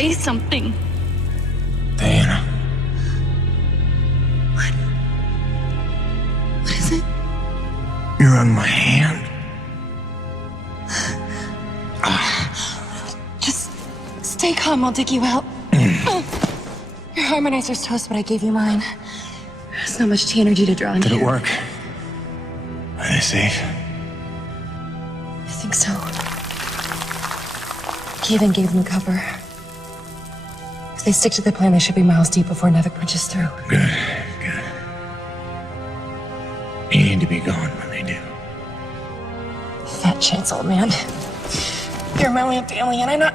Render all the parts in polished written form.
Say something. Diana. What? What is it? You're on my hand. Just stay calm, I'll dig you out. Your harmonizer's toast, but I gave you mine. There's not much T energy to draw in Did here. it work? Are they safe? I think so. Kevin gave them cover. If they stick to the plan, they should be miles deep before Nevik punches through. Good, good. You need to be gone when they do. Fat chance, old man. You're my only family, and I'm not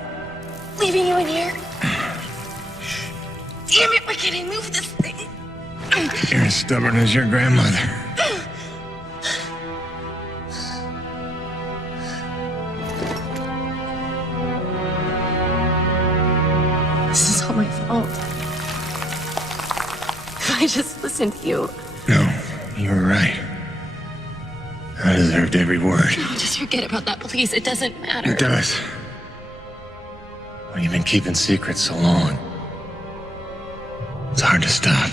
leaving you in here. Damn it, why can't I move this thing? You're as stubborn as your grandmother. This is all my fault. If I just listened to you. No, you were right. I deserved every word. No, just forget about that, please. It doesn't matter. It does. Well, you've been keeping secrets so long. It's hard to stop.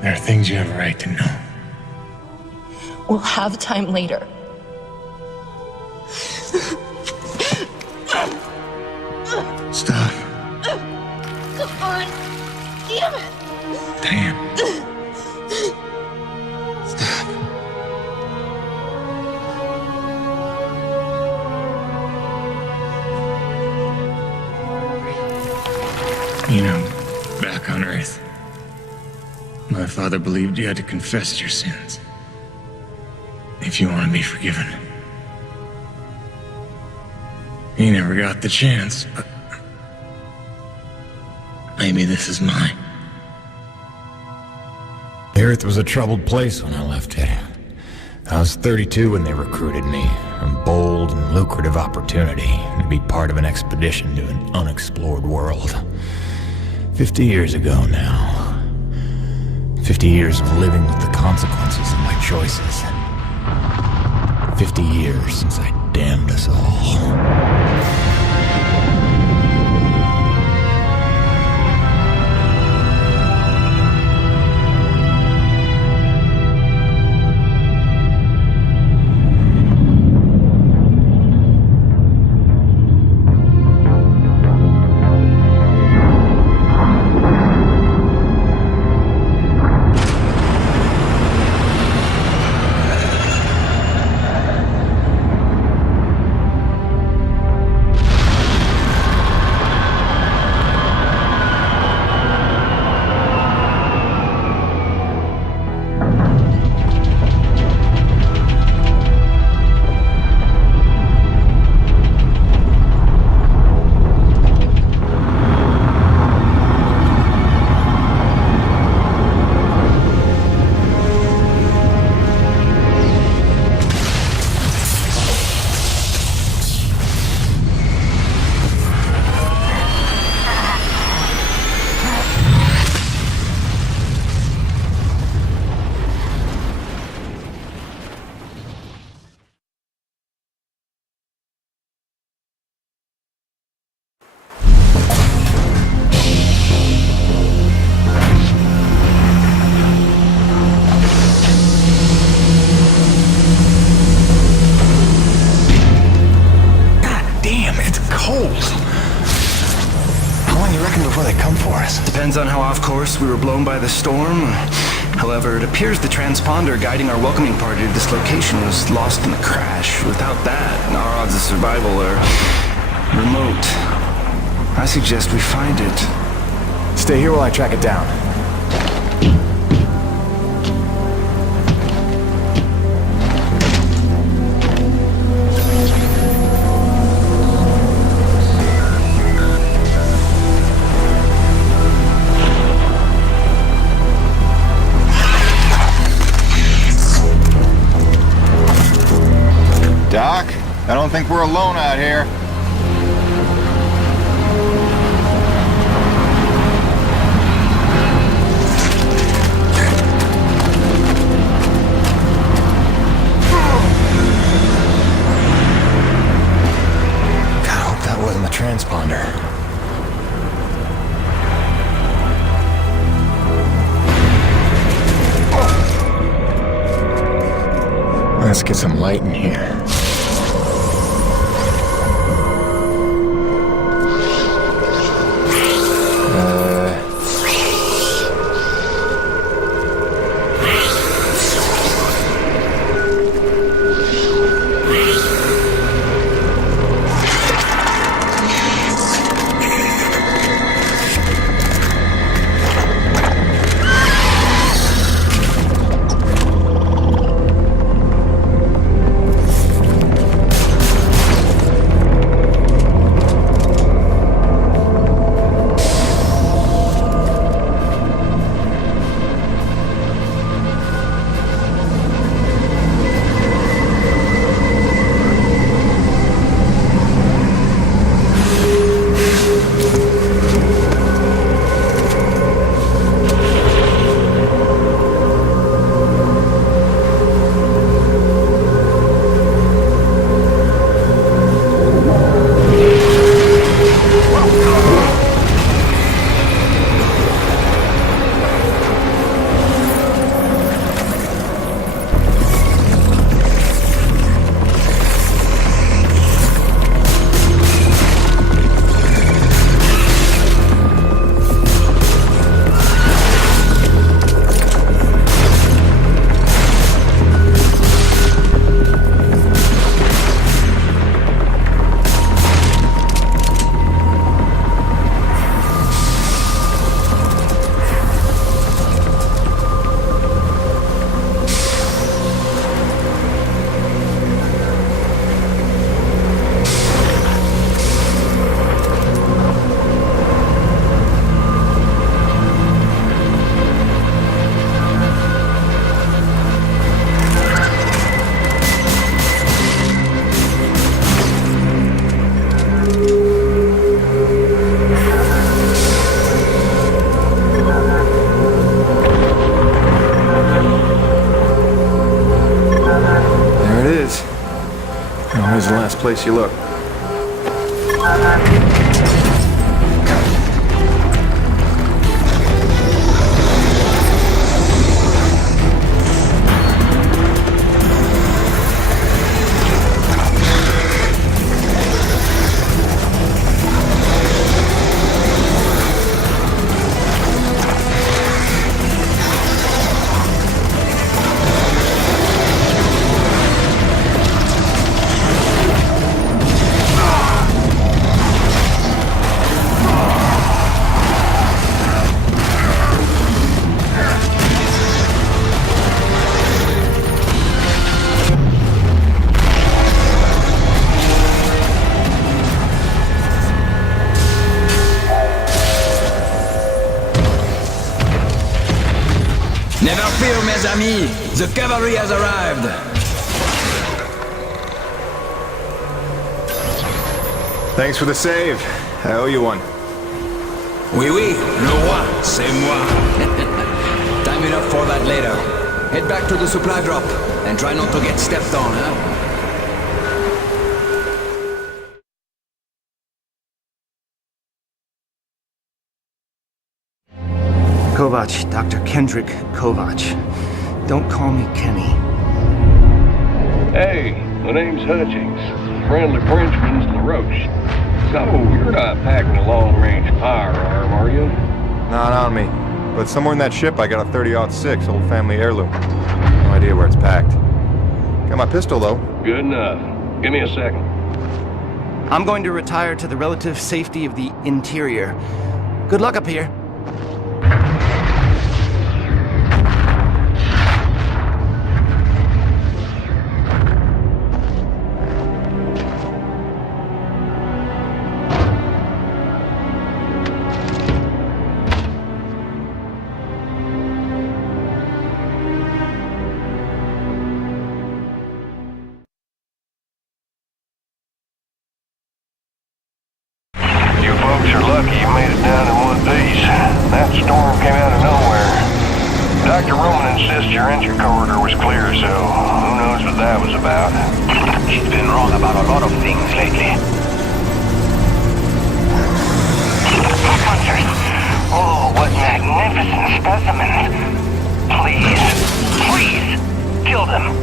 There are things you have a right to know. We'll have time later. Stop. Come on. Damn it. Damn. Stop. You know, back on Earth, my father believed you had to confess your sins if you want to be forgiven. He never got the chance, but maybe this is mine. The Earth was a troubled place when I left it. I was 32 when they recruited me. A bold and lucrative opportunity to be part of an expedition to an unexplored world. 50 years ago now. 50 years of living with the consequences of my choices. 50 years since I damned us all. Depends on how off course we were blown by the storm. However, it appears the transponder guiding our welcoming party to this location was lost in the crash. Without that, our odds of survival are remote. I suggest we find it. Stay here while I track it down. Doc, I don't think we're alone out here. God, I hope that wasn't the transponder. transponder. Let's get some light in here. Where's the last place you look? Never fear, mes amis. The cavalry has arrived. Thanks for the save. I owe you one. Oui, oui, le roi, c'est moi. Time enough for that later. Head back to the supply drop and try not to get stepped on, huh? Kovac, Dr. Kendrick Kovac. Don't call me Kenny. Hey, my name's Hutchings. Friendly Frenchman's LaRoche. So, you're not packing a long-range firearm, are you? Not on me. But somewhere in that ship I got a 30-06 old family heirloom. No idea where it's packed. Got my pistol, though. Good enough. Give me a second. I'm going to retire to the relative safety of the interior. Good luck up here. You're lucky you made it down in one piece. That storm came out of nowhere. Dr. Roman insists your entry corridor was clear, so who knows what that was about. She's been wrong about a lot of things lately. specimens. Please, kill them.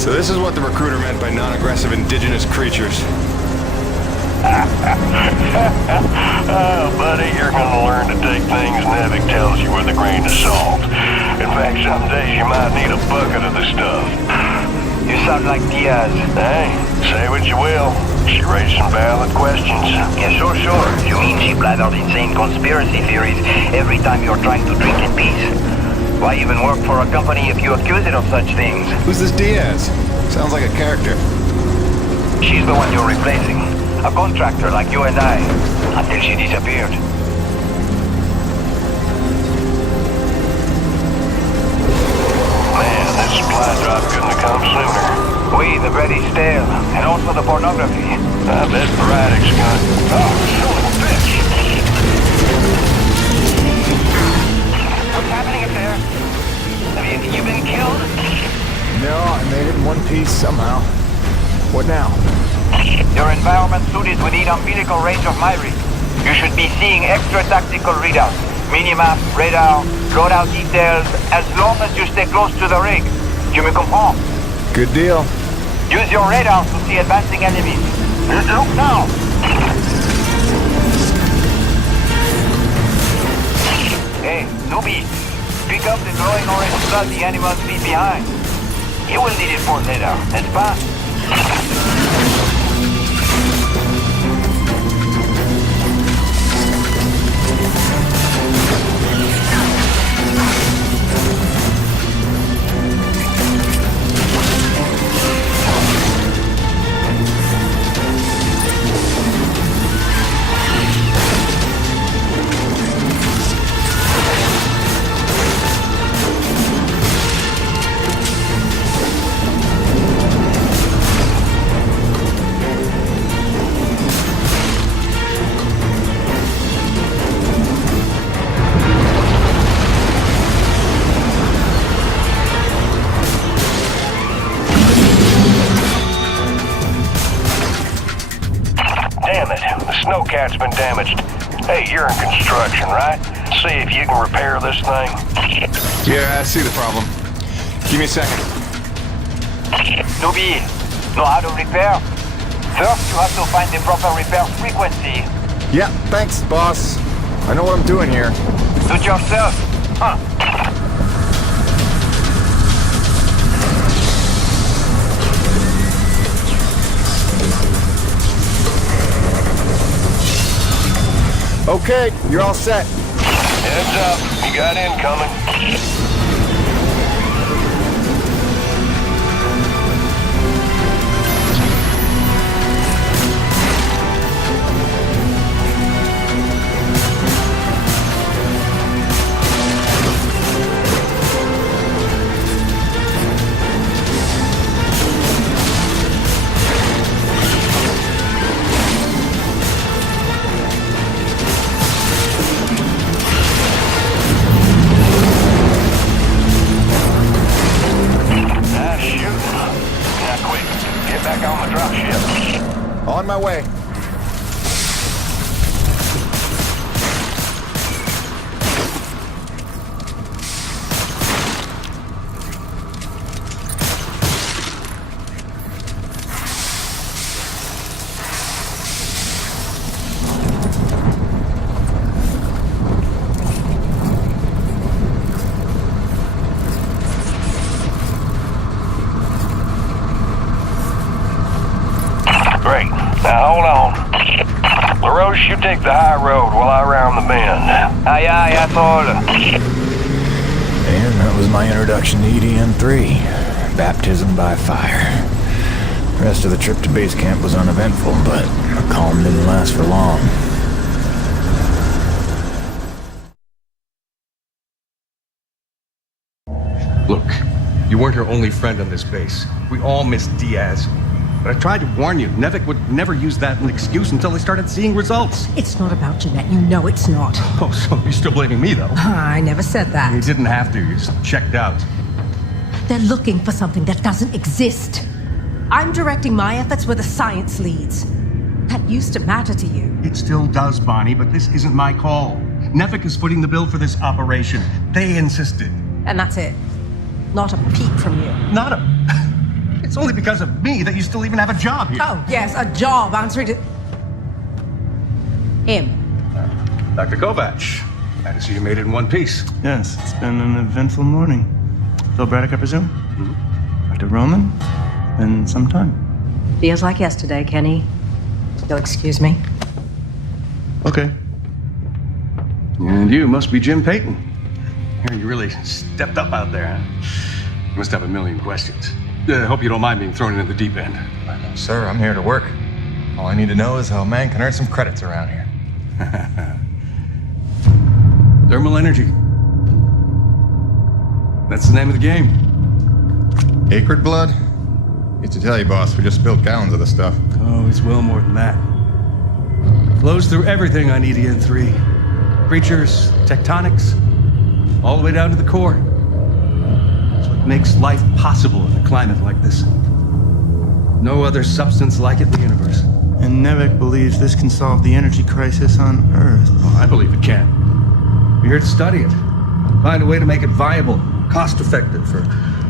So this is what the recruiter meant by non-aggressive indigenous creatures. Oh, buddy, you're gonna learn to take things Nevik tells you with a grain of salt. In fact, some days you might need a bucket of the stuff. You sound like Diaz. Hey, say what you will. She raised some valid questions. Yeah, sure. You mean she blathered insane conspiracy theories every time you're trying to drink in peace? Why even work for a company if you accuse it of such things? Who's this Diaz? Sounds like a character. She's the one you're replacing. A contractor like you and I. Until she disappeared. Man, this supply drop couldn't have come sooner. Oui, the bread is stale. And also the pornography. I bet Braddock's got... Oh, son of a bitch! What's happening up there? Have you been killed? No, I made it in one piece somehow. What now? Your environment suit is within umbilical range of my rig. You should be seeing extra tactical readouts. Minimap, radar, loadout details, as long as you stay close to the rig. Tu me comprends? Good deal. Use your radar to see advancing enemies. Look now! Hey, newbie. Pick up the glowing orange blood the animals leave behind. You will need it for later, n'est-ce pas? Snowcat's been damaged. Hey, you're in construction, right? See if you can repair this thing. Yeah, I see the problem. Give me a second. Newbie, know how to repair? First, you have to find the proper repair frequency. Yeah, thanks, boss. I know what I'm doing here. Do it yourself. Huh. Okay, you're all set. Heads up, you got incoming. On my way. Now, hold on. LaRoche, you take the high road while I round the bend. Aye, asshole. And that was my introduction to EDN-3. Baptism by fire. The rest of the trip to base camp was uneventful, but the calm didn't last for long. Look, you weren't her only friend on this base. We all miss Diaz. But I tried to warn you. Nevik would never use that as an excuse until they started seeing results. It's not about Jeanette. You know it's not. Oh, so you're still blaming me, though? I never said that. You didn't have to. You just checked out. They're looking for something that doesn't exist. I'm directing my efforts where the science leads. That used to matter to you. It still does, Bonnie, but this isn't my call. Nevik is footing the bill for this operation. They insisted. And that's it. Not a peep from you. Not a... It's only because of me that you still even have a job here. Oh, yes, a job answering to... him. Dr. Kovac, glad to see you made it in one piece. Yes, it's been an eventful morning. Phil Braddock, I presume? Dr. Roman? Been some time. Feels like yesterday, Kenny. You'll excuse me. Okay. And you must be Jim Payton. Here, you really stepped up out there, huh? You must have a million questions. Hope you don't mind being thrown into the deep end. Sir, I'm here to work. All I need to know is how a man can earn some credits around here. Thermal energy. That's the name of the game. Acrid blood? Hate to tell you, boss, we just spilled gallons of the stuff. Oh, it's well more than that. Flows through everything on EDN3. Creatures, tectonics, all the way down to the core. It's what makes life possible in a climate like this. No other substance like it in the universe. And Nevik believes this can solve the energy crisis on Earth. Oh, I believe it can. We're here to study it. Find a way to make it viable, cost-effective for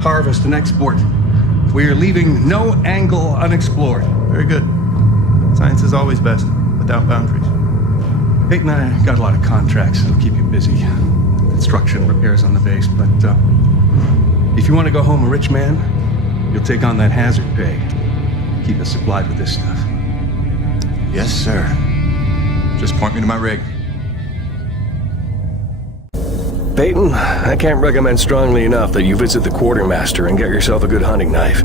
harvest and export. We are leaving no angle unexplored. Very good. Science is always best, without boundaries. Peyton and I got a lot of contracts that'll keep you busy. Construction, repairs on the base, but if you want to go home a rich man, you'll take on that hazard pay. Keep us supplied with this stuff. Yes, sir. Just point me to my rig. Peyton, I can't recommend strongly enough that you visit the quartermaster and get yourself a good hunting knife.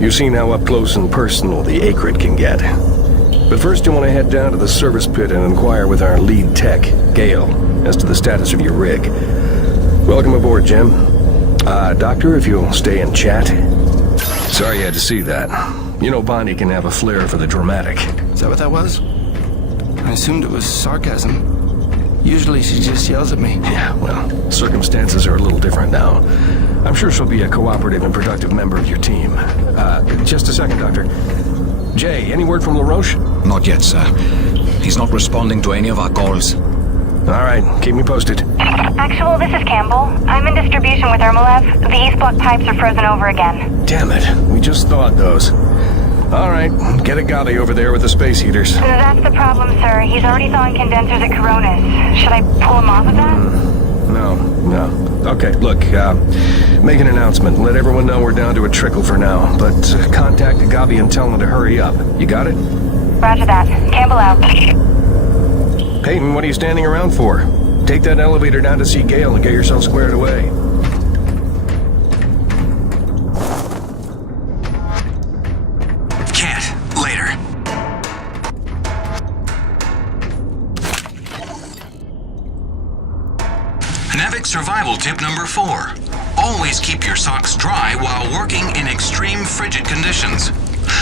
You've seen how up close and personal the Acrid can get. But first you want to head down to the service pit and inquire with our lead tech, Gale, as to the status of your rig. Welcome aboard, Jim. Doctor, if you'll stay and chat. Sorry you had to see that. You know Bonnie can have a flair for the dramatic. Is that what that was? I assumed it was sarcasm. Usually she just yells at me. Yeah, well, circumstances are a little different now. I'm sure she'll be a cooperative and productive member of your team. Just a second, Doctor. Jay, any word from LaRoche? Not yet, sir. He's not responding to any of our calls. All right, keep me posted. Actual, this is Campbell. I'm in distribution with Ermolev. The east block pipes are frozen over again. Damn it, we just thawed those. All right, get a Gavi over there with the space heaters. That's the problem, sir. He's already thawing condensers at Coronas. Should I pull him off of that? No. Okay, look, make an announcement. Let everyone know we're down to a trickle for now. But contact Gavi and tell them to hurry up. You got it? Roger that. Campbell out. Peyton, what are you standing around for? Take that elevator down to see Gale and get yourself squared away. Survival tip number 4. Always keep your socks dry while working in extreme frigid conditions.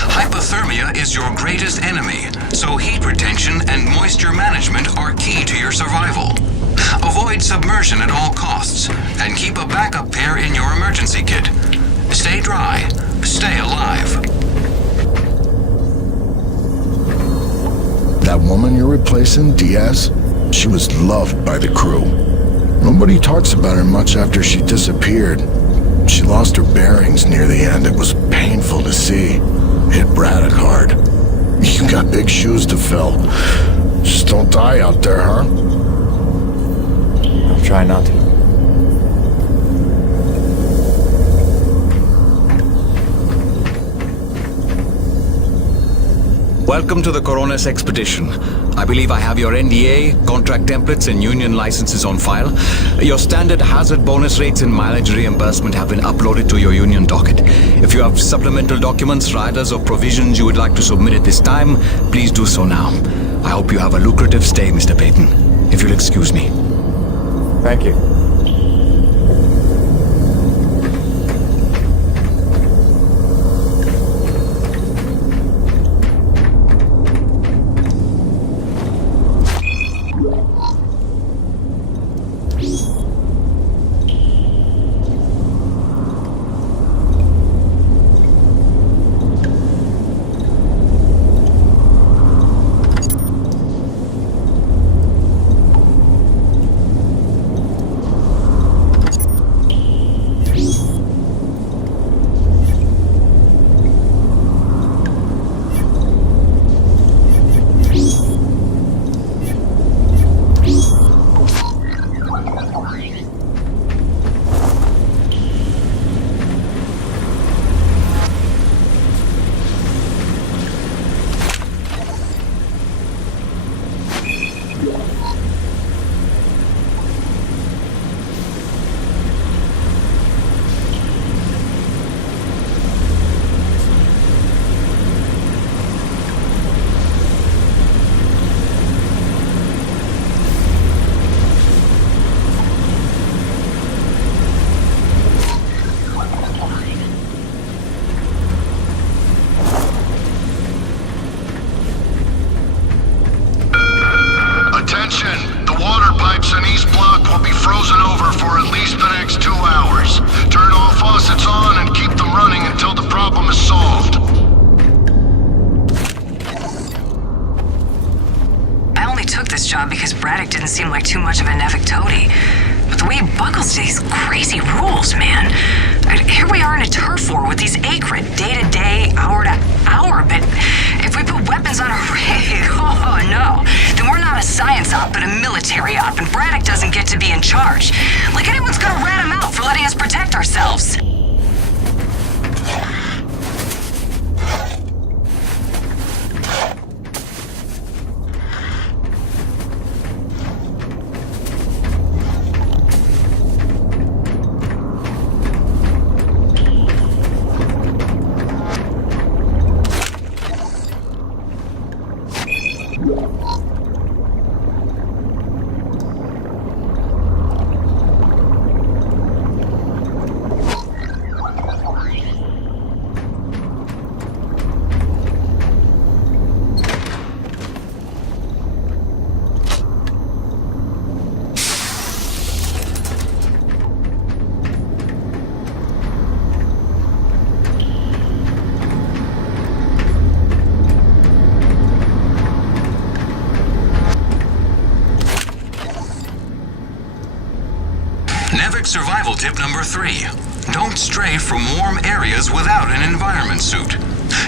Hypothermia is your greatest enemy, so heat retention and moisture management are key to your survival. Avoid submersion at all costs, and keep a backup pair in your emergency kit. Stay dry, stay alive. That woman you're replacing, Diaz, she was loved by the crew. Nobody talks about her much after she disappeared. She lost her bearings near the end. It was painful to see. Hit Braddock hard. You got big shoes to fill. Just don't die out there, huh? I'll try not to. Welcome to the Coronas expedition. I believe I have your NDA, contract templates, and union licenses on file. Your standard hazard bonus rates and mileage reimbursement have been uploaded to your union docket. If you have supplemental documents, riders, or provisions you would like to submit at this time, please do so now. I hope you have a lucrative stay, Mr. Payton. If you'll excuse me. Thank you. turrets in East Block will be frozen over for at least the next 2 hours. Turn all faucets on and keep them running until the problem is solved. I only took this job because Braddock didn't seem like too much of a Nevik toady. But the way he buckles to these crazy rules, man. Here we are in a turf war with these Acrid, day to day, hour to hour, but if we put weapons on a rig, oh no, then we're not a science op, but a military op, and Braddock doesn't get to be in charge. Like anyone's gonna rat him out for letting us protect ourselves. Survival tip number 3. Don't stray from warm areas without an environment suit.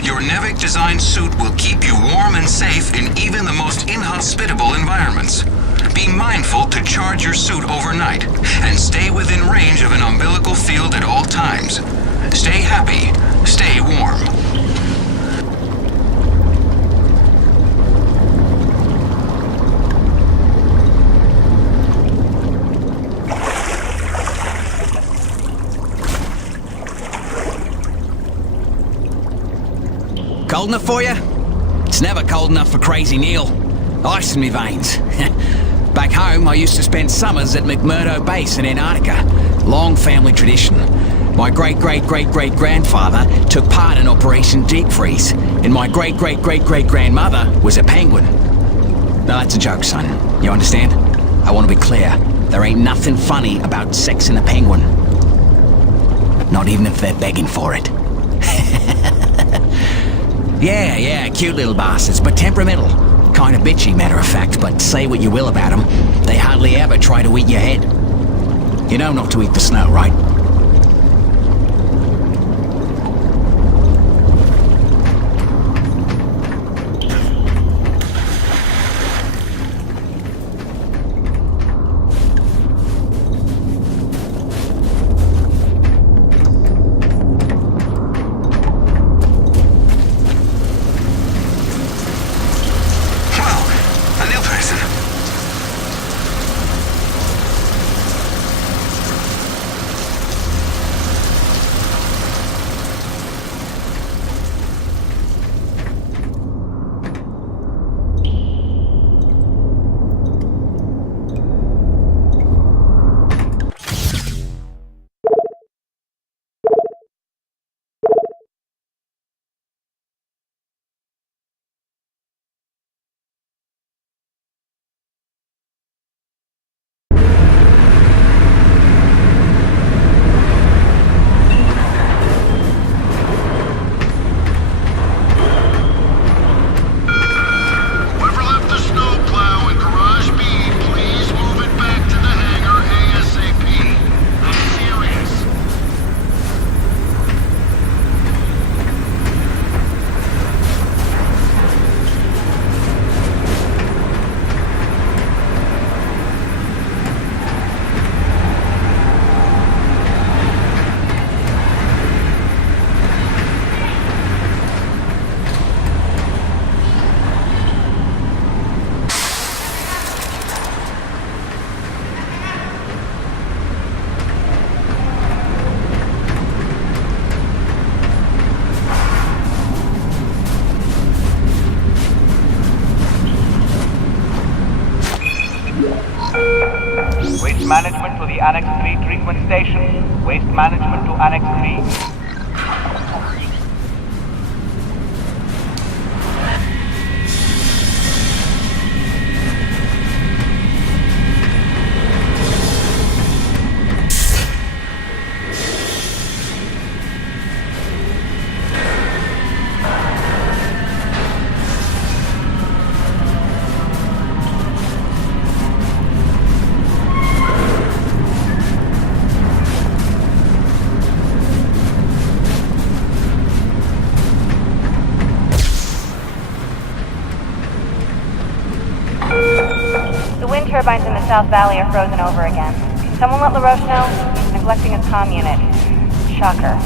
Your Nevik designed suit will keep you warm and safe in even the most inhospitable environments. Be mindful to charge your suit overnight and stay within range of an umbilical field at all times. Stay happy, stay warm. Cold enough for you? It's never cold enough for Crazy Neil. Ice in me veins. Back home, I used to spend summers at McMurdo Base in Antarctica. Long family tradition. My great-great-great-great-grandfather took part in Operation Deep Freeze, and my great-great-great-great-grandmother was a penguin. No, that's a joke, son. You understand? I want to be clear. There ain't nothing funny about sexing a penguin. Not even if they're begging for it. Yeah, cute little bastards, but temperamental. Kind of bitchy, matter of fact, but say what you will about them, they hardly ever try to eat your head. You know not to eat the snow, right? Waste management to the Annex 3 treatment station. Waste management to Annex 3. wind turbines in the South Valley are frozen over again. Someone let LaRoche know he's neglecting his comm unit. Shocker.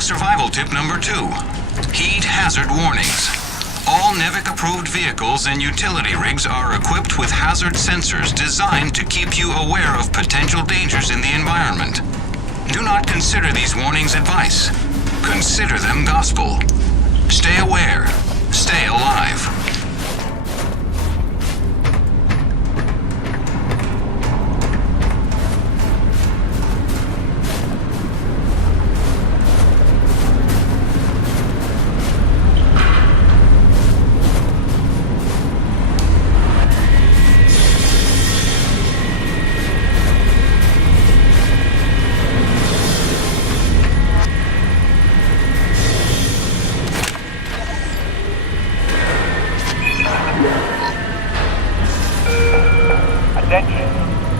Survival tip number 2. Heed hazard warnings. All NEVIC-approved vehicles and utility rigs are equipped with hazard sensors designed to keep you aware of potential dangers in the environment. Do not consider these warnings advice. Consider them gospel. Stay aware. Stay alive.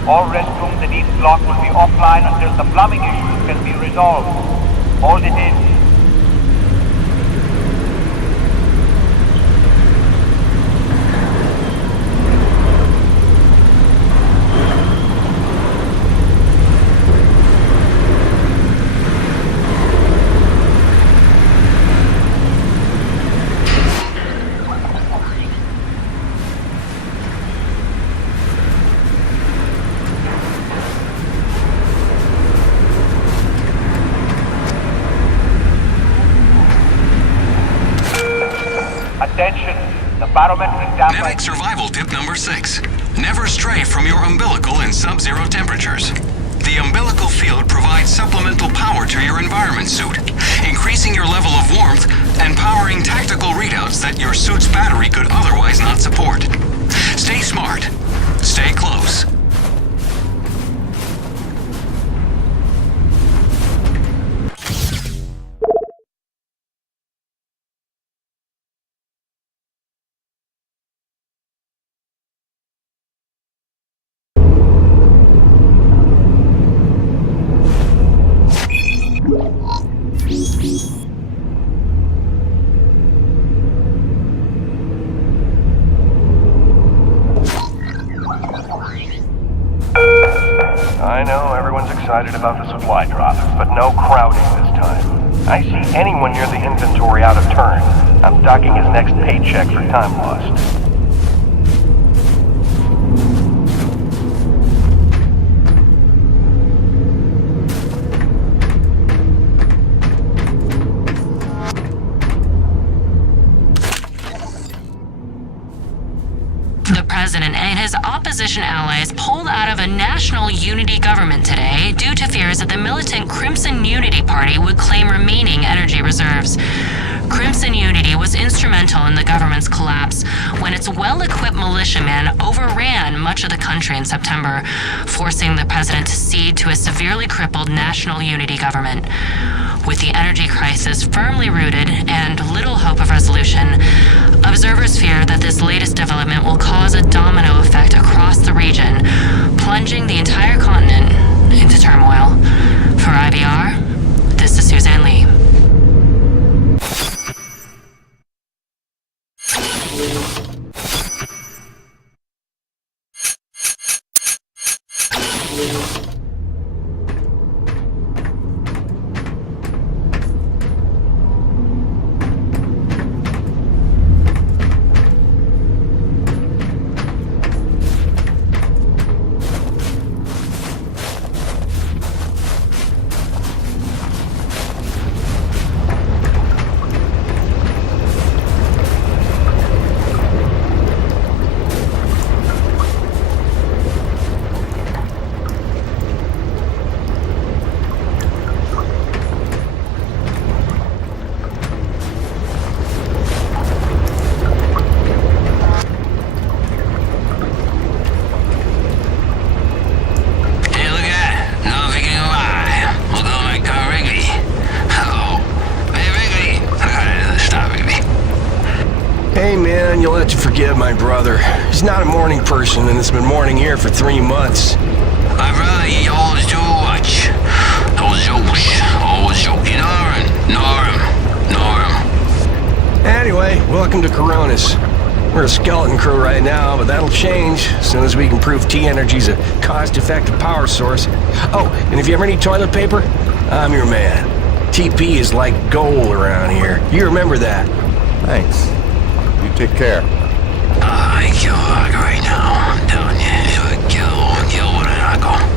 All restrooms in each block will be offline until the plumbing issues can be resolved. Hold it in. NEVIC survival tip number 6. Never stray from your umbilical in sub-zero temperatures. The umbilical field provides supplemental power to your environment suit, increasing your level of warmth and powering tactical readouts that your suit's battery could otherwise not support. Stay smart. Stay close. I know everyone's excited about the supply drop, but no crowding this time. I see anyone near the inventory out of turn. I'm docking his next paycheck for time lost. The president and his opposition allies pulled out of a national unity government today due to fears that the militant Crimson Unity Party would claim remaining energy reserves. Crimson Unity was instrumental in the government's collapse when its well-equipped militiamen overran much of the country in September, forcing the president to cede to a severely crippled national unity government. With the energy crisis firmly rooted and little hope of resolution, observers fear that this latest development will cause a domino effect across the region, plunging the entire continent into turmoil. For IBR, this is Suzanne Lee. You'll have to forgive my brother. He's not a morning person, and it's been morning here for 3 months. I'd rather you always do watch. Those jokes, always joking, Norm. Anyway, welcome to Coronis. We're a skeleton crew right now, but that'll change as soon as we can prove T-Energy's a cost-effective power source. Oh, and if you ever need toilet paper, I'm your man. TP is like gold around here. You remember that. Thanks. You take care. I kill right now. I'm down here. Kill what I go.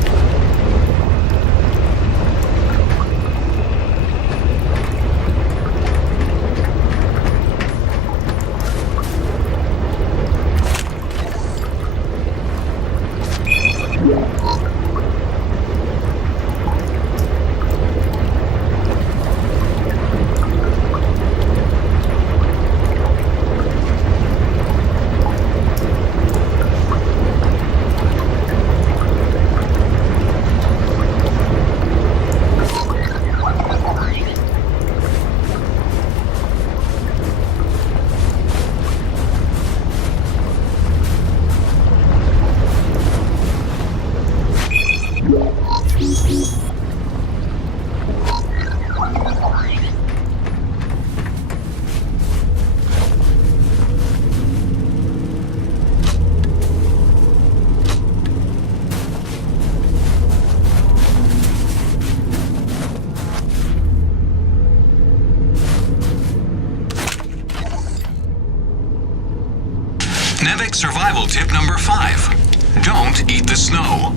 Survival tip number 5. Don't eat the snow.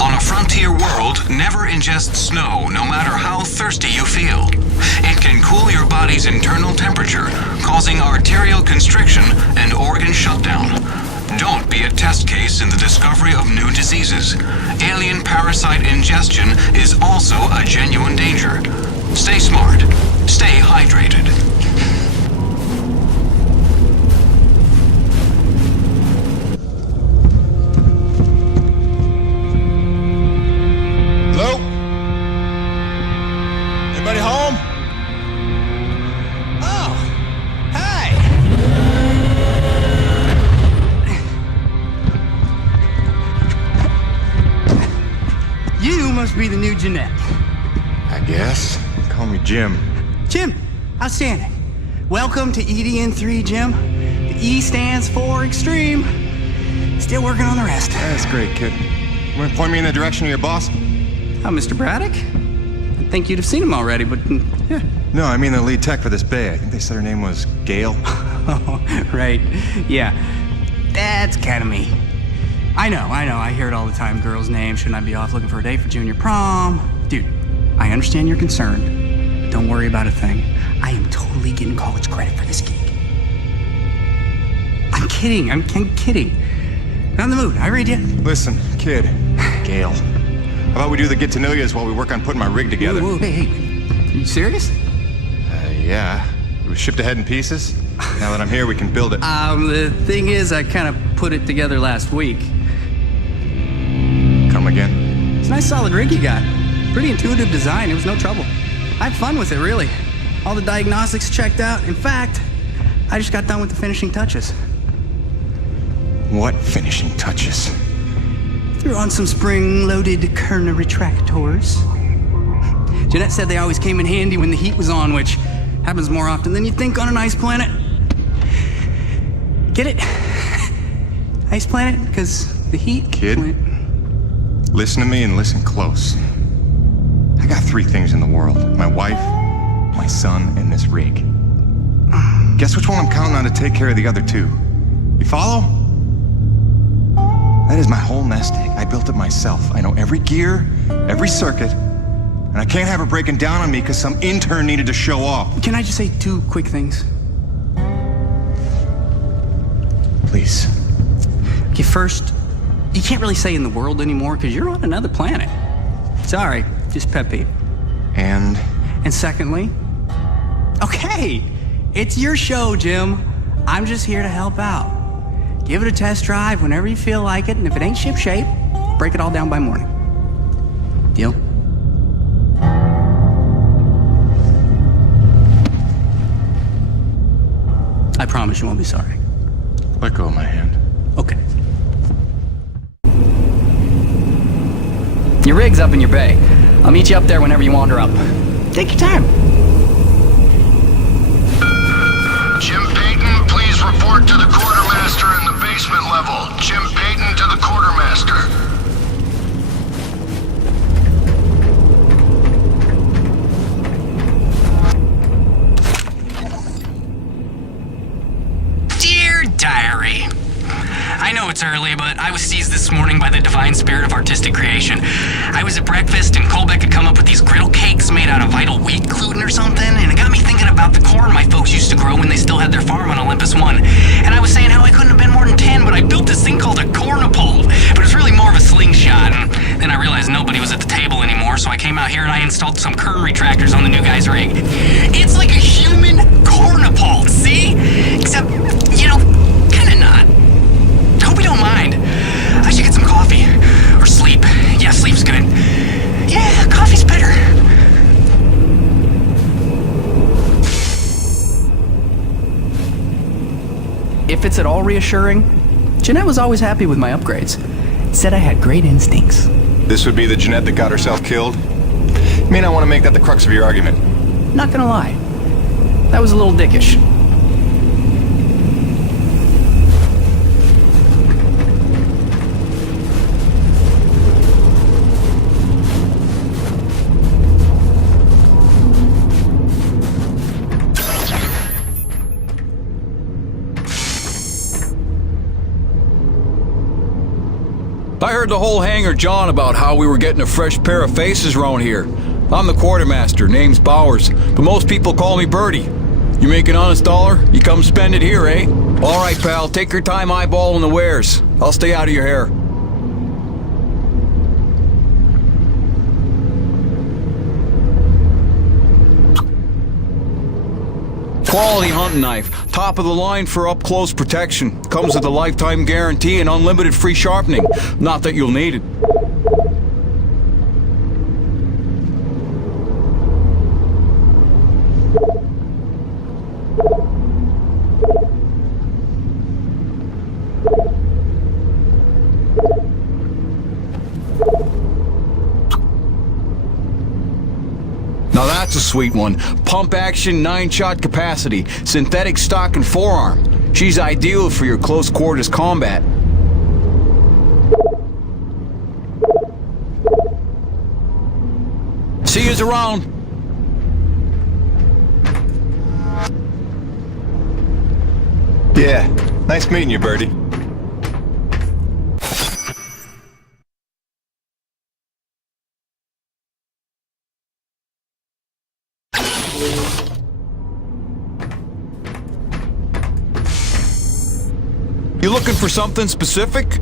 On a frontier world, never ingest snow, no matter how thirsty you feel. It can cool your body's internal temperature, causing arterial constriction and organ shutdown. Don't be a test case in the discovery of new diseases. Alien parasite ingestion is also a genuine danger. Stay smart. Stay hydrated. Be the new Jeanette. I guess. Call me Jim. Jim, outstanding. Welcome to EDN3, Jim. The E stands for extreme. Still working on the rest. That's great, kid. You want to point me in the direction of your boss? Oh, Mr. Braddock? I think you'd have seen him already, but yeah. No, I mean the lead tech for this bay. I think they said her name was Gail. Oh, right. Yeah. That's kind of me. I know, I hear it all the time. Girl's name, shouldn't I be off looking for a date for junior prom? Dude, I understand you're concerned. Don't worry about a thing. I am totally getting college credit for this gig. I'm kidding, I'm kidding. Not in the mood, I read you. Listen, kid, Gail. How about we do the get-to-know-yous while we work on putting my rig together? Whoa, hey, are you serious? Yeah. It was shipped ahead in pieces. Now that I'm here, we can build it. The thing is, I kind of put it together last week. Come again? It's a nice solid rig you got. Pretty intuitive design, it was no trouble. I had fun with it, really. All the diagnostics checked out. In fact, I just got done with the finishing touches. What finishing touches? Threw on some spring-loaded Kerner retractors. Jeanette said they always came in handy when the heat was on, which happens more often than you'd think on an ice planet. Get it? Ice planet? Because the heat... Kid, listen to me and listen close. I got 3 things in the world. My wife, my son, and this rig. Guess which one I'm counting on to take care of the other 2? You follow? That is my whole nest egg. I built it myself. I know every gear, every circuit, and I can't have her breaking down on me because some intern needed to show off. Can I just say 2 quick things? Please. Okay, first, you can't really say in the world anymore because you're on another planet. Sorry, just pet peeve. And secondly, okay, it's your show, Jim. I'm just here to help out. Give it a test drive whenever you feel like it, and if it ain't ship-shape, break it all down by morning. Deal? I promise you won't be sorry. Let go of my hand. Okay. Your rig's up in your bay. I'll meet you up there whenever you wander up. Take your time. Jim Payton, please report to the quartermaster in the basement level. Jim Payton to the quartermaster. Dear Diary, I know it's early, but I was seized this morning by the divine spirit of artistic creation. I was at breakfast, and Colbeck had come up with these griddle cakes made out of vital wheat gluten or something, and it got me thinking about the corn my folks used to grow when they still had their farm on Olympus 1. And I was saying how I couldn't have been more than 10, but I built this thing called a cornipole. But it was really more of a slingshot, and then I realized nobody was at the table anymore, so I came out here and I installed some kern retractors on the new guy's rig. It's like a human cornipole, see? Except, you know, kinda not. Hope you don't mind. I should get some coffee. Or sleep. Yeah, sleep's good. Yeah, coffee's better. If it's at all reassuring, Jeanette was always happy with my upgrades. Said I had great instincts. This would be the Jeanette that got herself killed? You may not want to make that the crux of your argument. Not gonna lie. That was a little dickish. I heard the whole hangar John about how we were getting a fresh pair of faces around here. I'm the quartermaster, name's Bowers, but most people call me Birdie. You make an honest dollar, you come spend it here, eh? All right, pal, take your time eyeballing the wares. I'll stay out of your hair. Quality hunting knife, top of the line for up-close protection. Comes with a lifetime guarantee and unlimited free sharpening. Not that you'll need it. Now that's a sweet one. Pump action, 9-shot capacity, synthetic stock and forearm. She's ideal for your close quarters combat. See yous around. Yeah, nice meeting you, Birdie. You looking for something specific?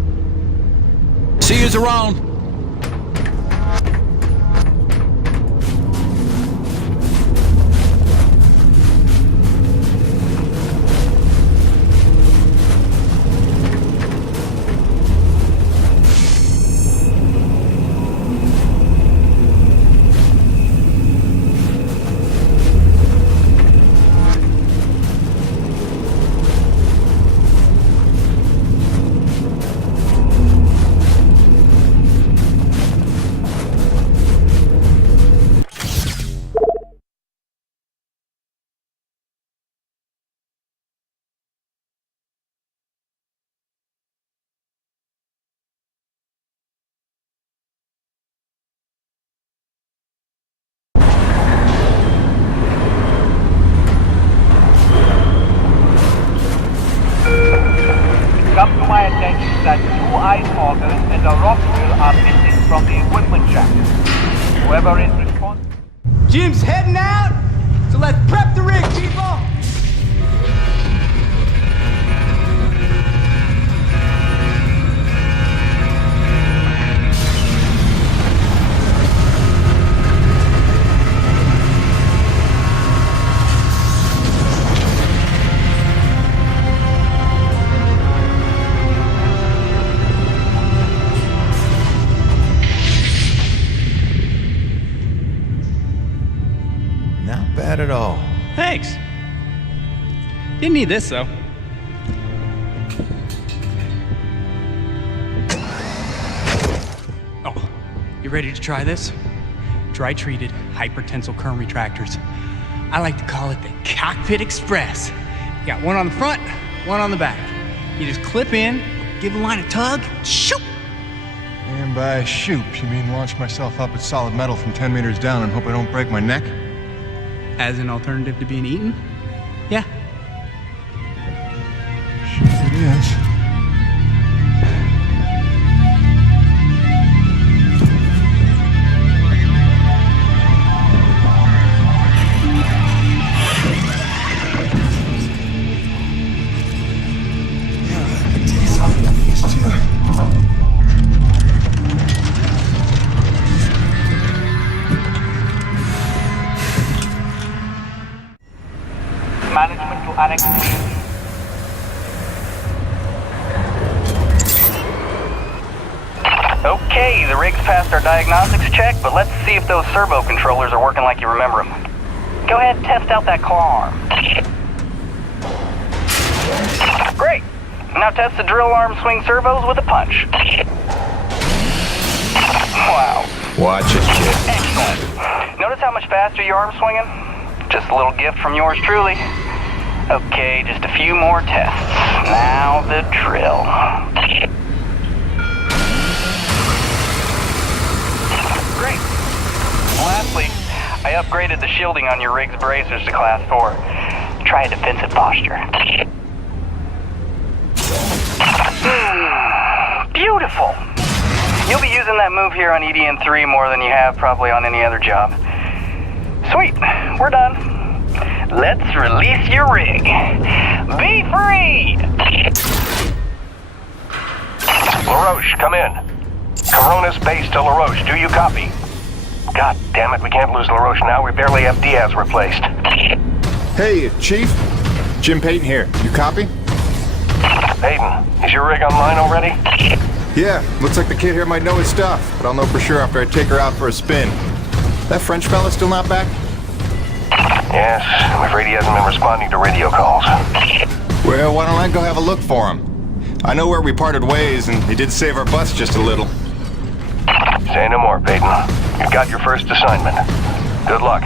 See yous around. Come to my attention that 2 ice augers and a rock drill are missing from the equipment shack. Whoever is responsible... Jim's heading out, so let's prep the rig, people! Not bad at all. Thanks. Didn't need this, though. You ready to try this? Dry-treated hypertensile current retractors. I like to call it the Cockpit Express. You got one on the front, one on the back. You just clip in, give the line a tug, shoot! And by shoot, you mean launch myself up at solid metal from 10 meters down and hope I don't break my neck? As an alternative to being eaten? Yeah. Sure it is. Management to Annex 3. Okay, the rig's passed our diagnostics check, but let's see if those servo controllers are working like you remember them. Go ahead and test out that claw arm. Great. Now test the drill arm swing servos with a punch. Wow. Watch it, kid. Excellent. Notice how much faster your arm's swinging? Just a little gift from yours truly. Okay, just a few more tests. Now the drill. Great. Lastly, I upgraded the shielding on your rig's bracers to Class 4. Try a defensive posture. Beautiful. You'll be using that move here on EDN3 more than you have probably on any other job. Sweet, we're done. Let's release your rig. Be free! LaRoche, come in. Corona's base to LaRoche. Do you copy? God damn it, we can't lose LaRoche now. We barely have Diaz replaced. Hey, Chief. Jim Payton here. You copy? Payton, is your rig online already? Yeah, looks like the kid here might know his stuff, but I'll know for sure after I take her out for a spin. That French fella still not back? Yes, I'm afraid he hasn't been responding to radio calls. Well, why don't I go have a look for him? I know where we parted ways, and he did save our butts just a little. Say no more, Peyton. You got your first assignment. Good luck.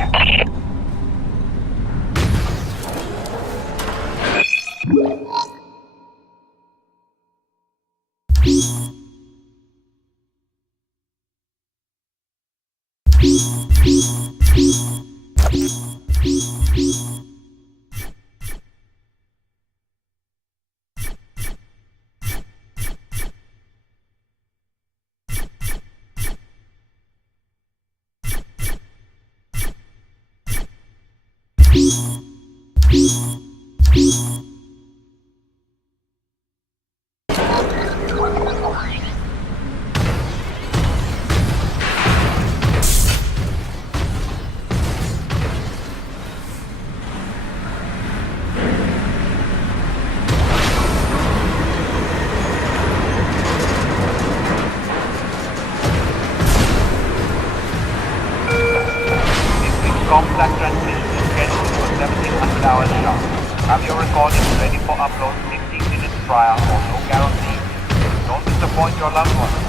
Compact transmission is scheduled for 1700 hours sharp. Have your recordings ready for upload 15 minutes prior or no guarantee. Don't disappoint your loved ones.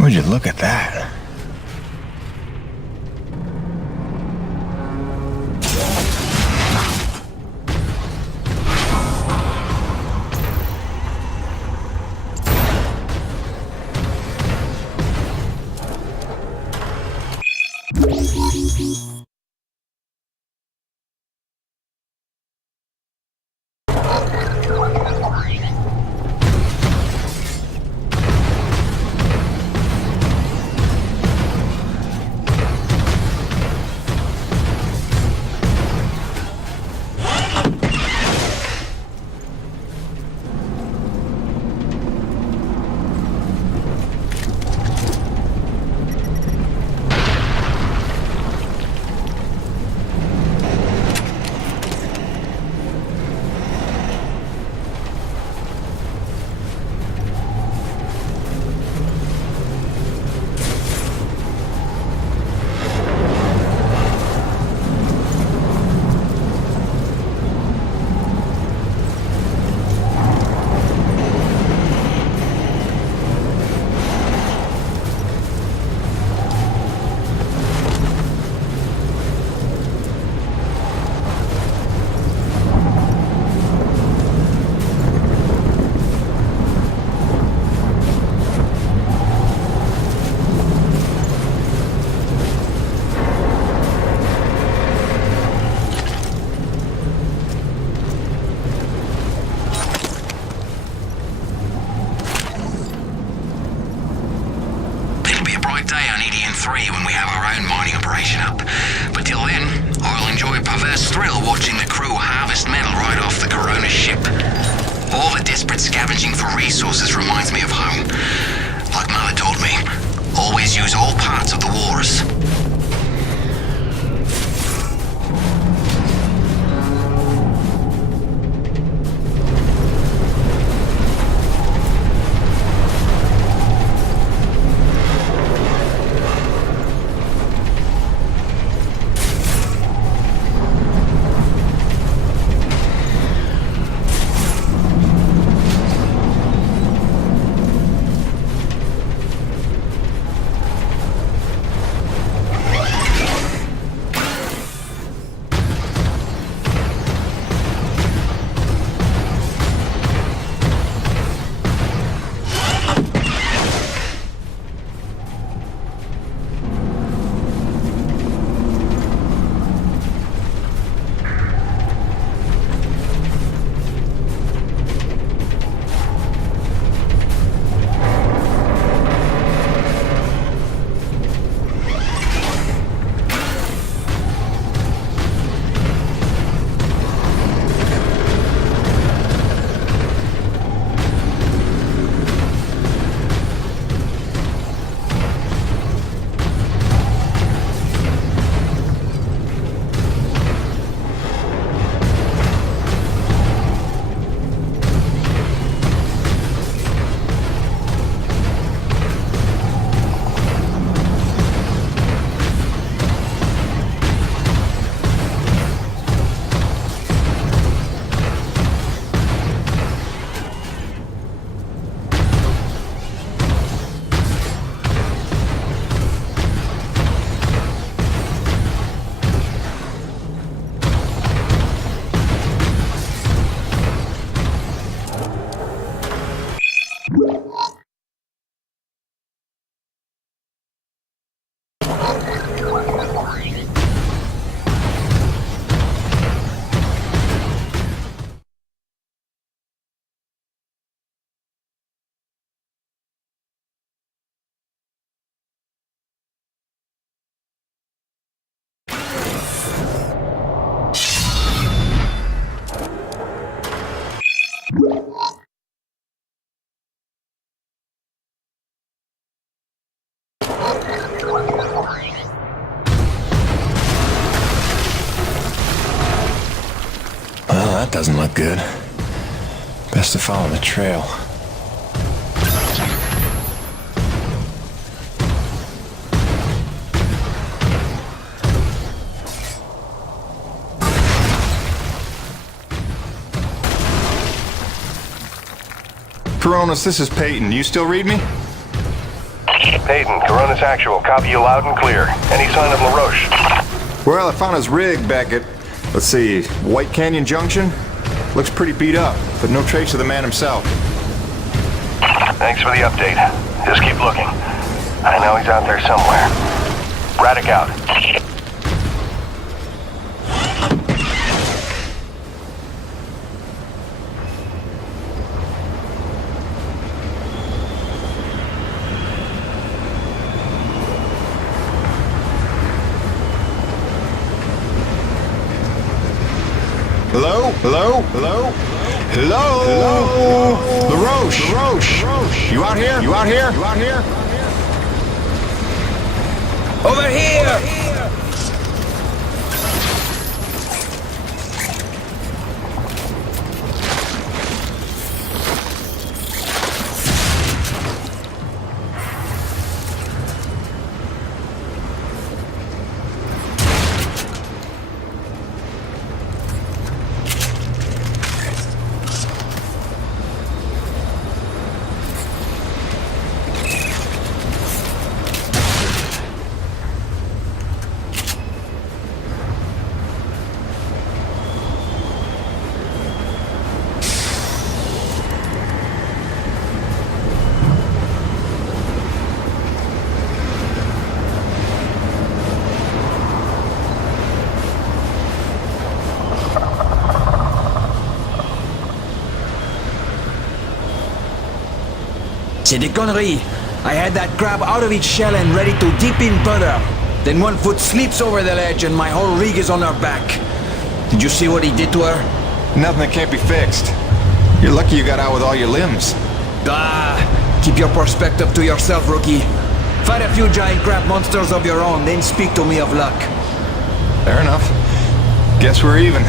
Would you look at that? ADN-3 when we have our own mining operation up. But till then, I'll enjoy a perverse thrill watching the crew harvest metal right off the Corona ship. All the desperate scavenging for resources reminds me of home. Like Mother told me, always use all parts of the wars. Well, that doesn't look good. Best to follow the trail. Coronis, this is Peyton. You still read me? Peyton, Coronis Actual. Copy you loud and clear. Any sign of LaRoche? Well, I found his rig back at, let's see, White Canyon Junction? Looks pretty beat up, but no trace of the man himself. Thanks for the update. Just keep looking. I know he's out there somewhere. Braddock out. Hello? Hello? Hello? Hello? Hello? LaRoche! LaRoche! You out here? You out here? You out here? Over here! C'est des conneries. I had that crab out of its shell and ready to dip in butter. Then one foot slips over the ledge and my whole rig is on her back. Did you see what he did to her? Nothing that can't be fixed. You're lucky you got out with all your limbs. Keep your perspective to yourself, rookie. Fight a few giant crab monsters of your own, then speak to me of luck. Fair enough. Guess we're even.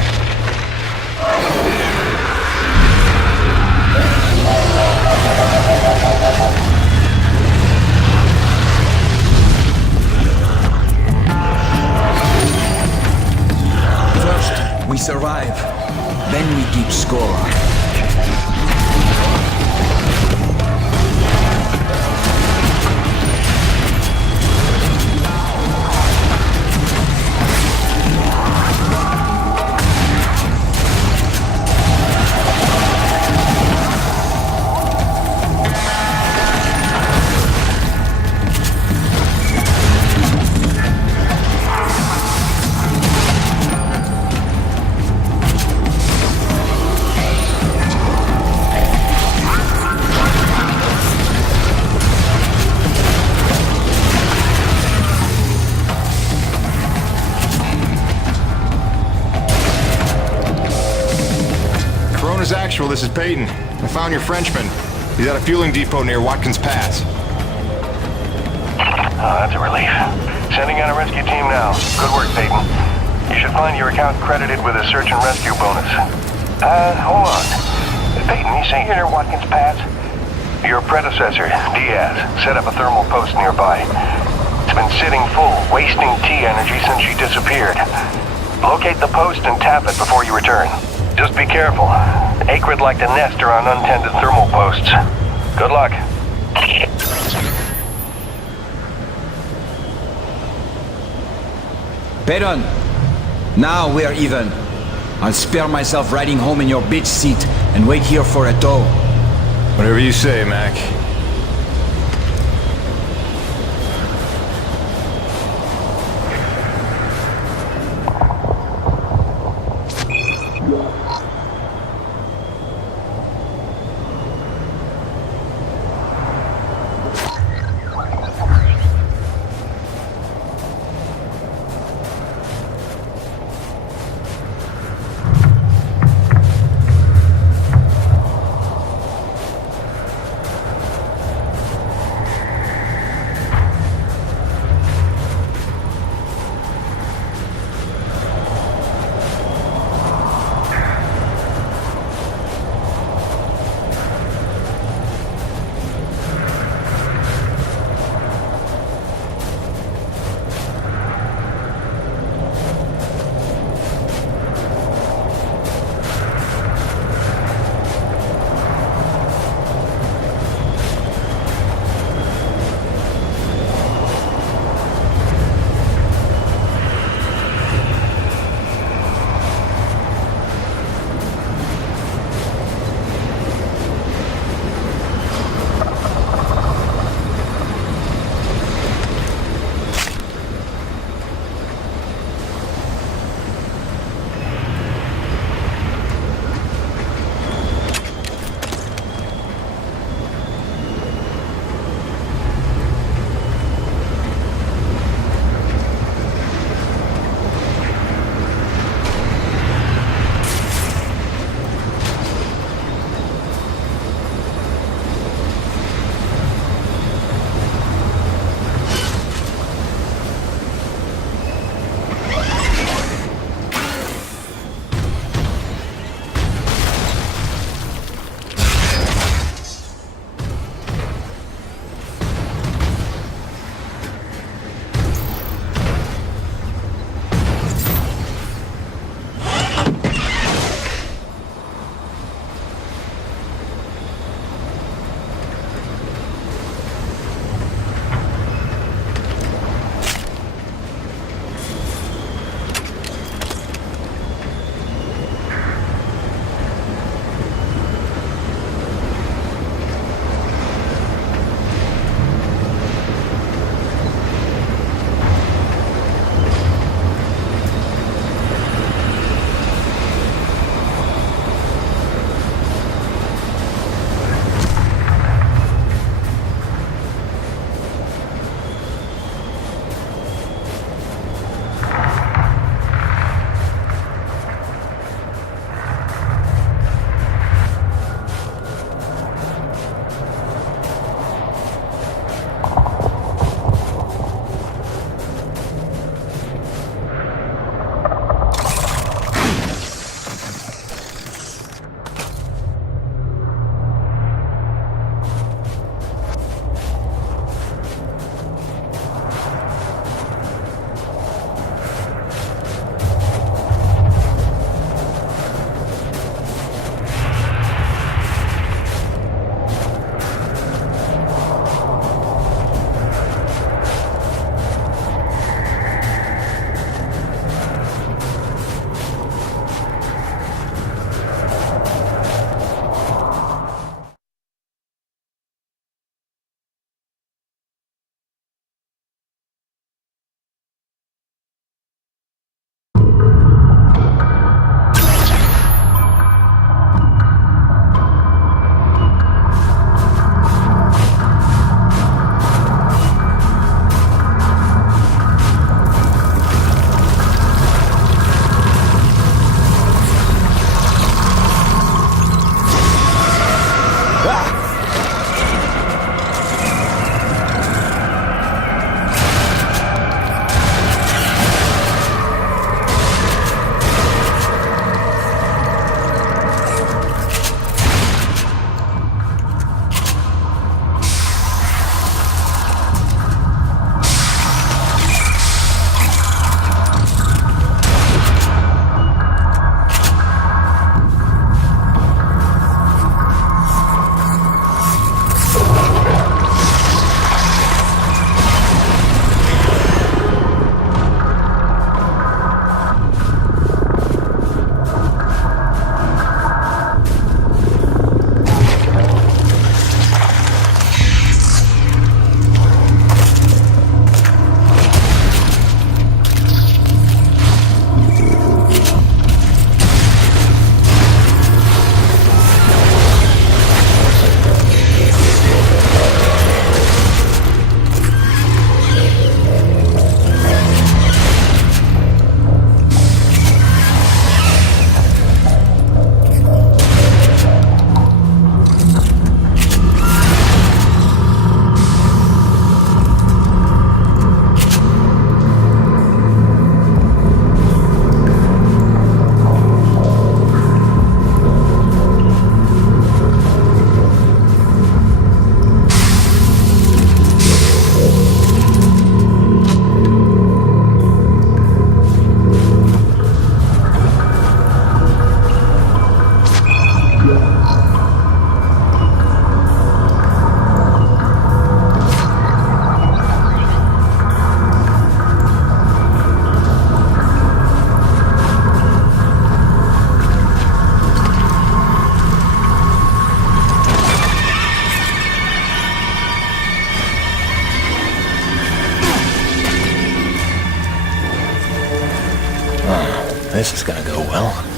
First, we survive. Then we keep score. Actual, this is Peyton. I found your Frenchman. He's at a fueling depot near Watkins Pass. Oh, that's a relief. Sending out a rescue team now. Good work, Peyton. You should find your account credited with a search and rescue bonus. Hold on. Peyton, you say you're near Watkins Pass? Your predecessor, Diaz, set up a thermal post nearby. It's been sitting full, wasting T energy since she disappeared. Locate the post and tap it before you return. Just be careful. Acrid like to nest around untended thermal posts. Good luck. Peyton, now we're even. I'll spare myself riding home in your bitch seat and wait here for a tow. Whatever you say, Mac. This is gonna go well.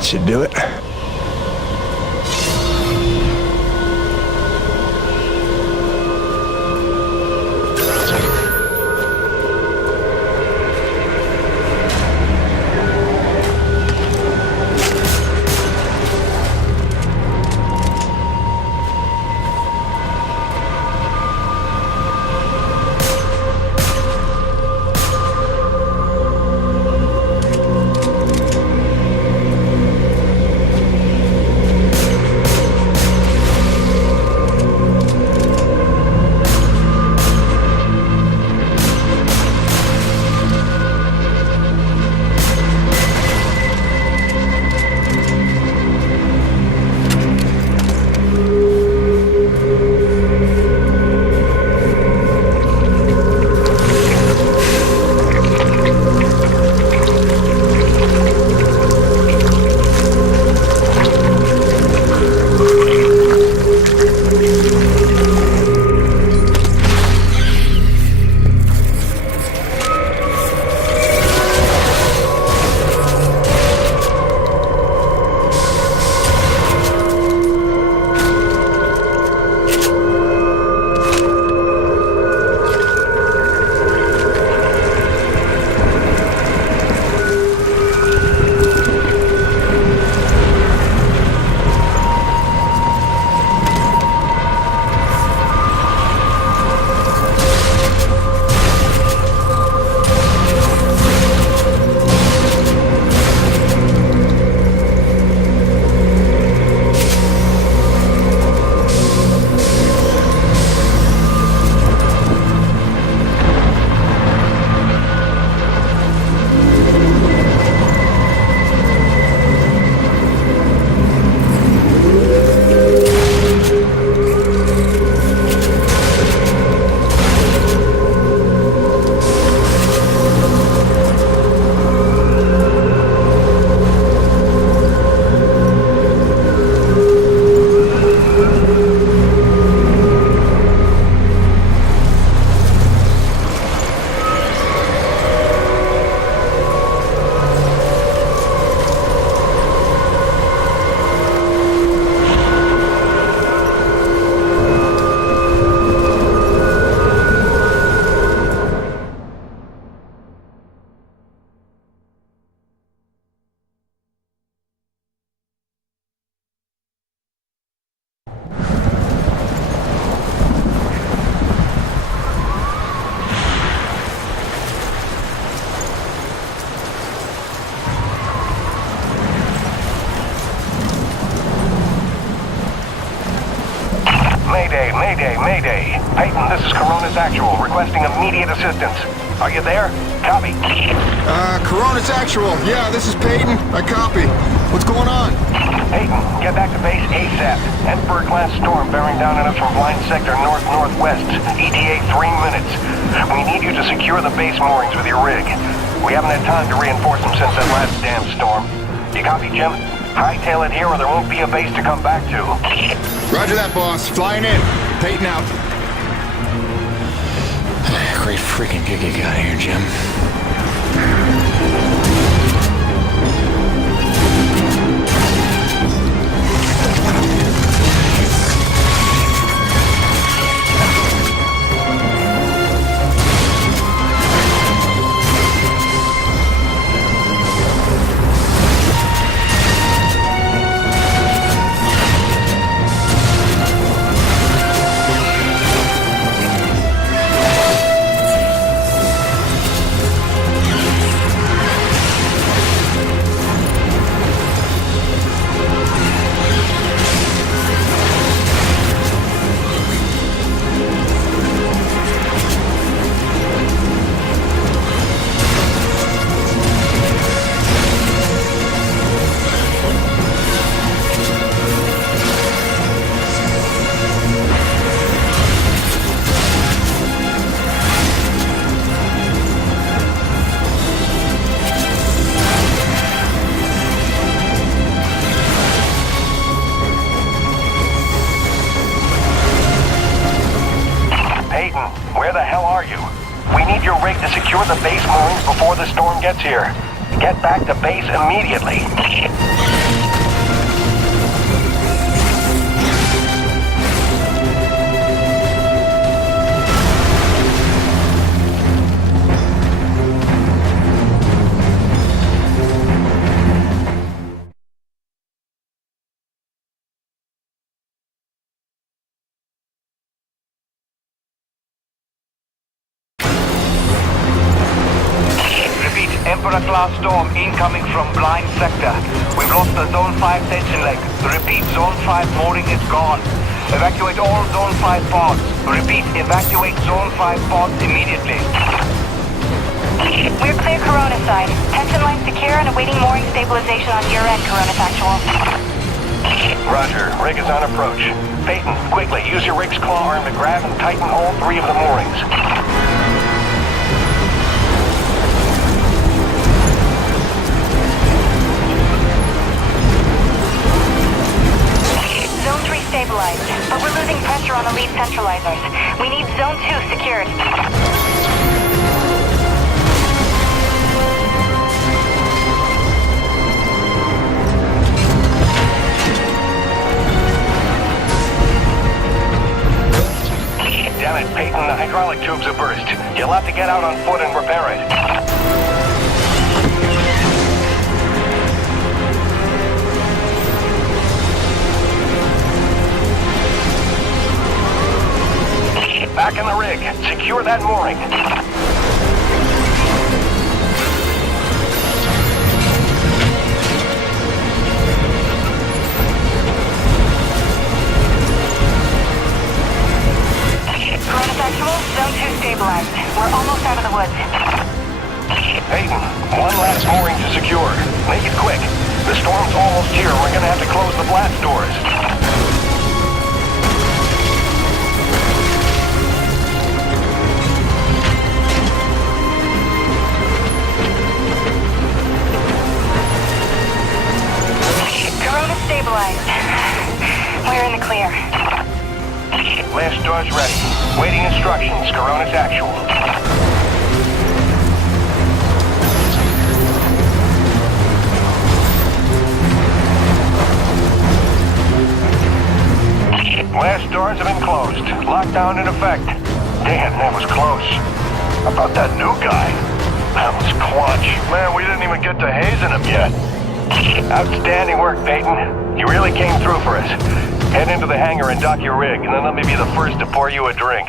That should do it. Mayday, Mayday. Peyton, this is Coronis Actual, requesting immediate assistance. Are you there? Copy. Coronis Actual. Yeah, this is Peyton. I copy. What's going on? Peyton, get back to base ASAP. Emperor-class storm bearing down on us from blind sector north-northwest. ETA 3 minutes. We need you to secure the base moorings with your rig. We haven't had time to reinforce them since that last damn storm. You copy, Jim? Hightail it here or there won't be a base to come back to. Roger that, boss. Flying in. Peyton out. Great freaking gig you got here, Jim. Where the hell are you? We need your rig to secure the base moorings before the storm gets here. Get back to base immediately. Emperor-class storm incoming from blind sector. We've lost the Zone 5 tension leg. Repeat, Zone 5 mooring is gone. Evacuate all Zone 5 pods. Repeat, evacuate Zone 5 pods immediately. We're clear Corona side. Tension line secure and awaiting mooring stabilization on your end, Coronis Actual. Roger. Rig is on approach. Peyton, quickly, use your rig's claw arm to grab and tighten all 3 of the moorings. Zone 3 stabilized, but we're losing pressure on the lead centralizers. We need Zone 2 secured. Damn it, Peyton, the hydraulic tubes have burst. You'll have to get out on foot and repair it. Back in the rig. Secure that mooring. Coronis Actual, Zone 2 stabilized. We're almost out of the woods. Peyton, one last mooring to secure. Make it quick. The storm's almost here. We're gonna have to close the blast doors. Stabilized. We're in the clear. Blast doors ready. Waiting instructions, Coronis Actual. Blast doors have been closed. Lockdown in effect. Damn, that was close. How about that new guy? That was clutch. Man, we didn't even get to hazing him yet. Outstanding work, Peyton. You really came through for us. Head into the hangar and dock your rig, and then let me be the first to pour you a drink.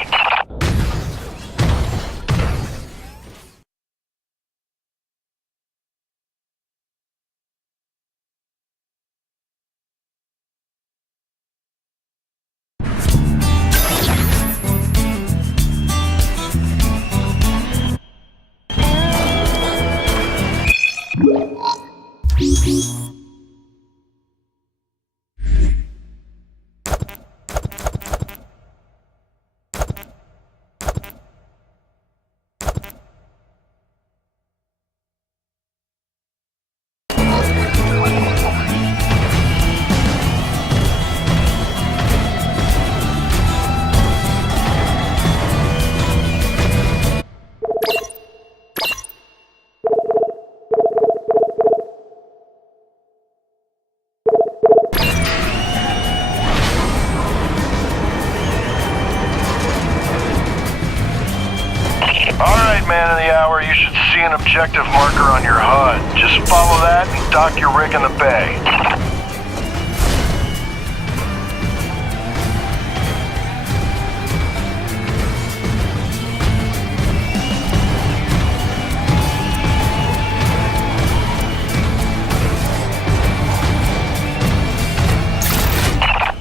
man of the hour, you should see an objective marker on your HUD. Just follow that and dock your rig in the bay.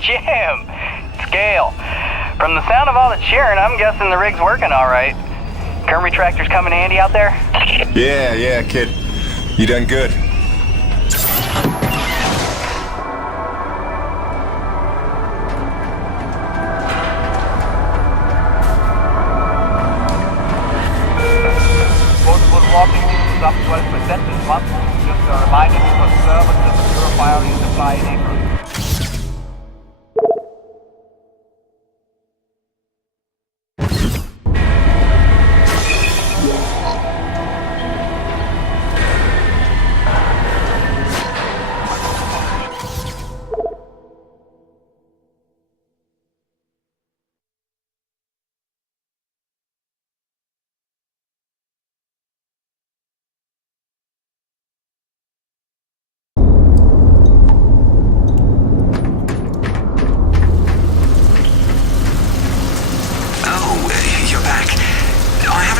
Jim! Scale. From the sound of all the cheering, I'm guessing the rig's working all right. Current retractors coming handy out there? Yeah, kid. You done good. Potable walking is up 12% this month. Just a reminder to conserve until the purifier is applied in April.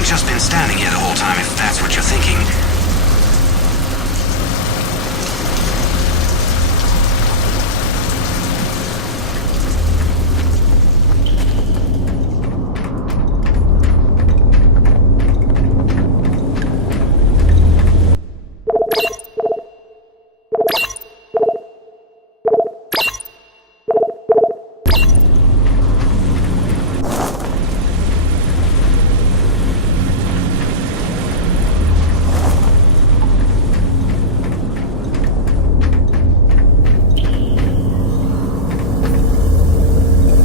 Just been standing here the whole time, if that's what you're thinking.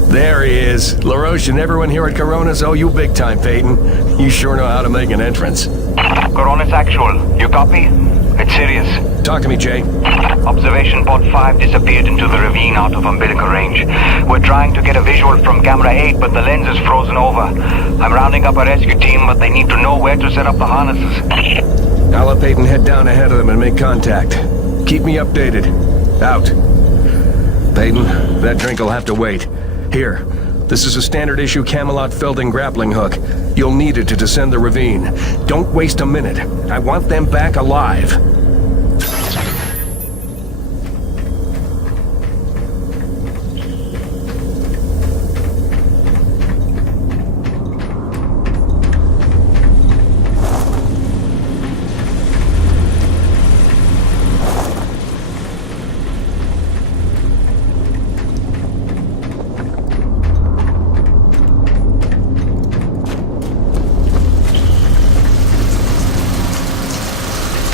There he is. LaRoche and everyone here at Coronas owe you big time, Peyton. You sure know how to make an entrance. Coronas Actual, you copy? It's serious. Talk to me, Jay. Observation pod 5 disappeared into the ravine out of umbilical range. We're trying to get a visual from camera 8, but the lens is frozen over. I'm rounding up a rescue team, but they need to know where to set up the harnesses. I'll let Peyton head down ahead of them and make contact. Keep me updated. Out. Peyton, that drink will have to wait. Here, this is a standard issue Camelot Felding grappling hook. You'll need it to descend the ravine. Don't waste a minute. I want them back alive.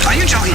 Are you jogging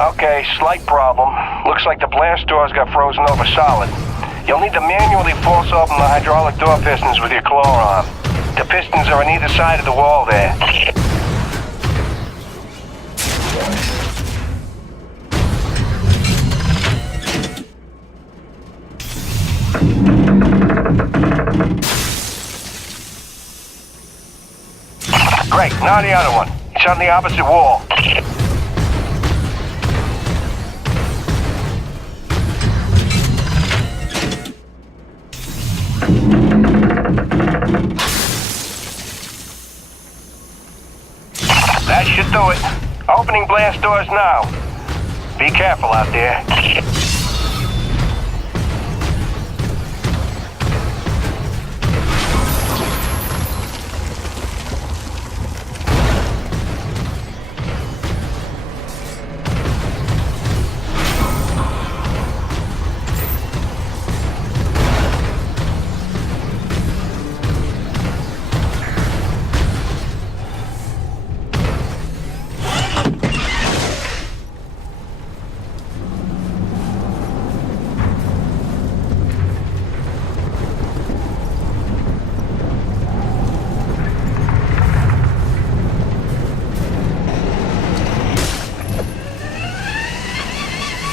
Okay, slight problem. Looks like the blast doors got frozen over solid. You'll need to manually force open the hydraulic door pistons with your claw arm. The pistons are on either side of the wall there. Great, now the other one. It's on the opposite wall. That should do it. Opening blast doors now. Be careful out there.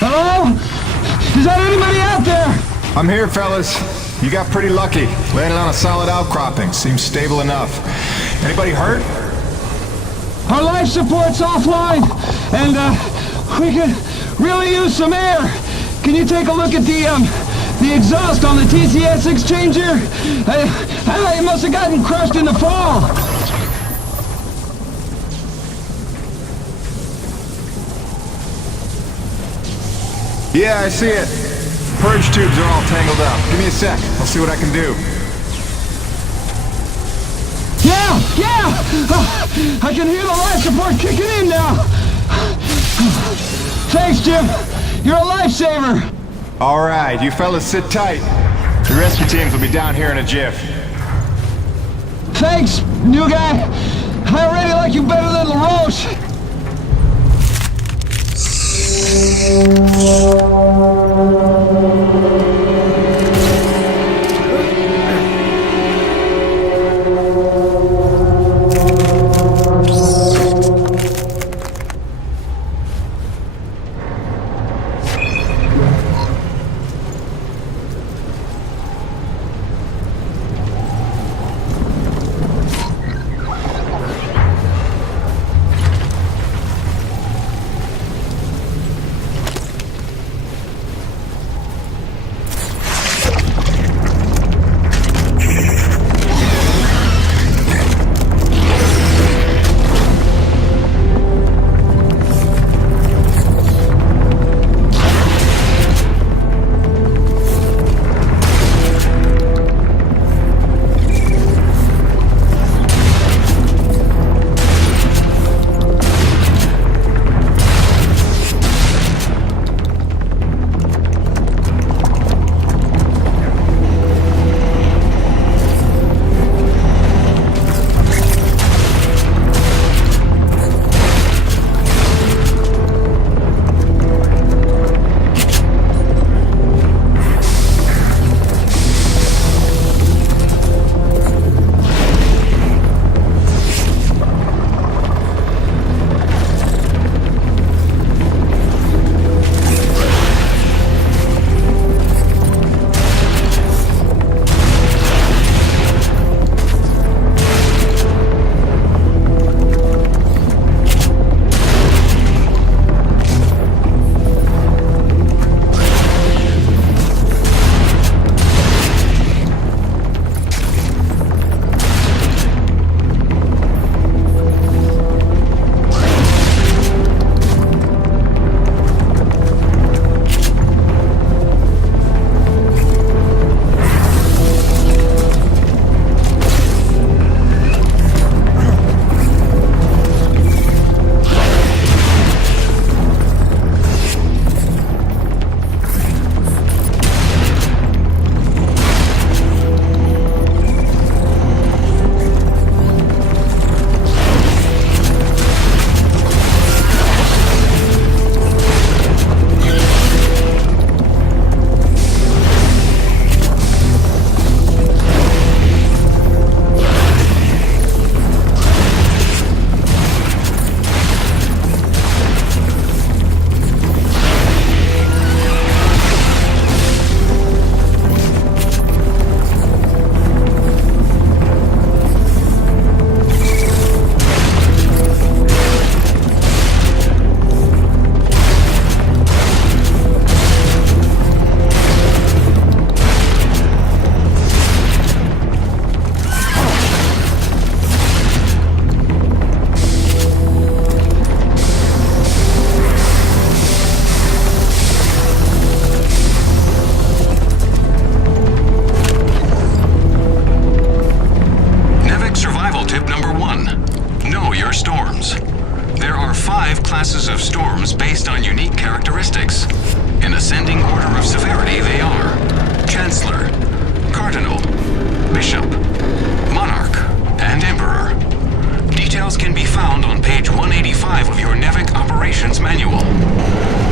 Hello? Is there anybody out there? I'm here, fellas. You got pretty lucky. Landed on a solid outcropping. Seems stable enough. Anybody hurt? Our life support's offline, and we could really use some air. Can you take a look at the exhaust on the TCS exchanger? It must have gotten crushed in the fall. Yeah, I see it. Purge tubes are all tangled up. Give me a sec. I'll see what I can do. Yeah! I can hear the life support kicking in now. Thanks, Jim. You're a lifesaver. All right, you fellas sit tight. The rescue teams will be down here in a jiff. Thanks, new guy. I already like you better than LaRoche. 5 classes of storms based on unique characteristics. In ascending order of severity, they are Chancellor, Cardinal, Bishop, Monarch, and Emperor. Details can be found on page 185 of your NEVIC Operations Manual.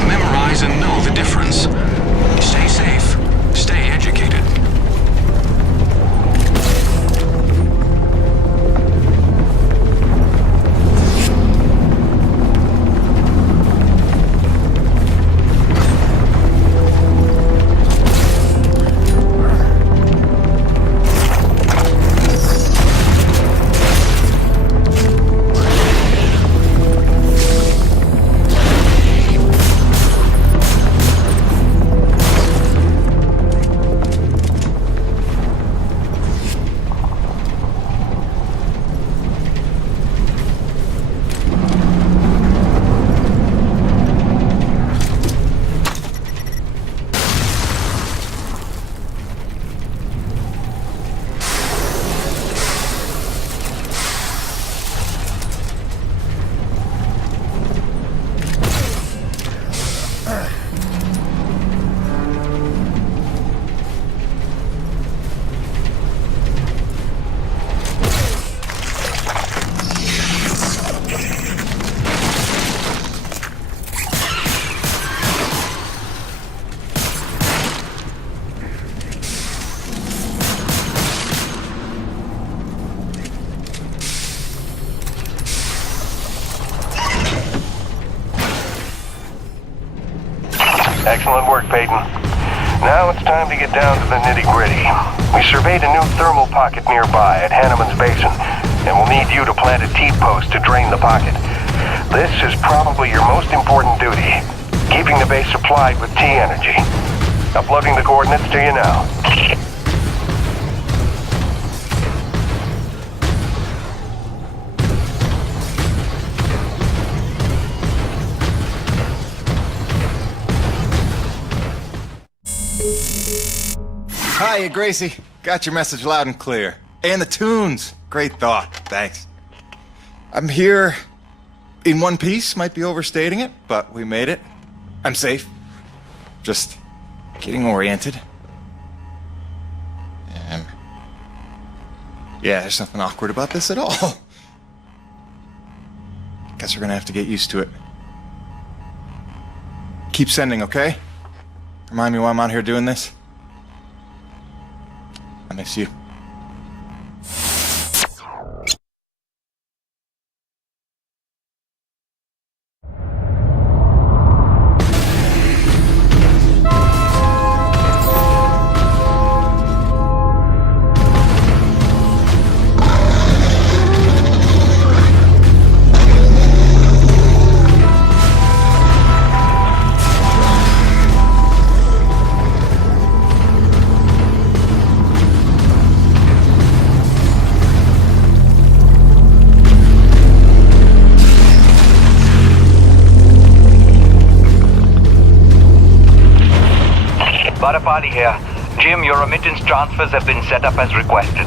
Memorize and know the difference. Stay safe. Stay educated. Excellent work, Peyton. Now it's time to get down to the nitty-gritty. We surveyed a new thermal pocket nearby at Hanneman's Basin, and we'll need you to plant a T-post to drain the pocket. This is probably your most important duty, keeping the base supplied with T-energy. Uploading the coordinates to you now. Hiya, Gracie. Got your message loud and clear. And the tunes. Great thought. Thanks. I'm here in one piece. Might be overstating it, but we made it. I'm safe. Just getting oriented. Yeah, there's nothing awkward about this at all. Guess we're gonna have to get used to it. Keep sending, okay? Remind me why I'm out here doing this. I miss you. Party here. Jim, your remittance transfers have been set up as requested.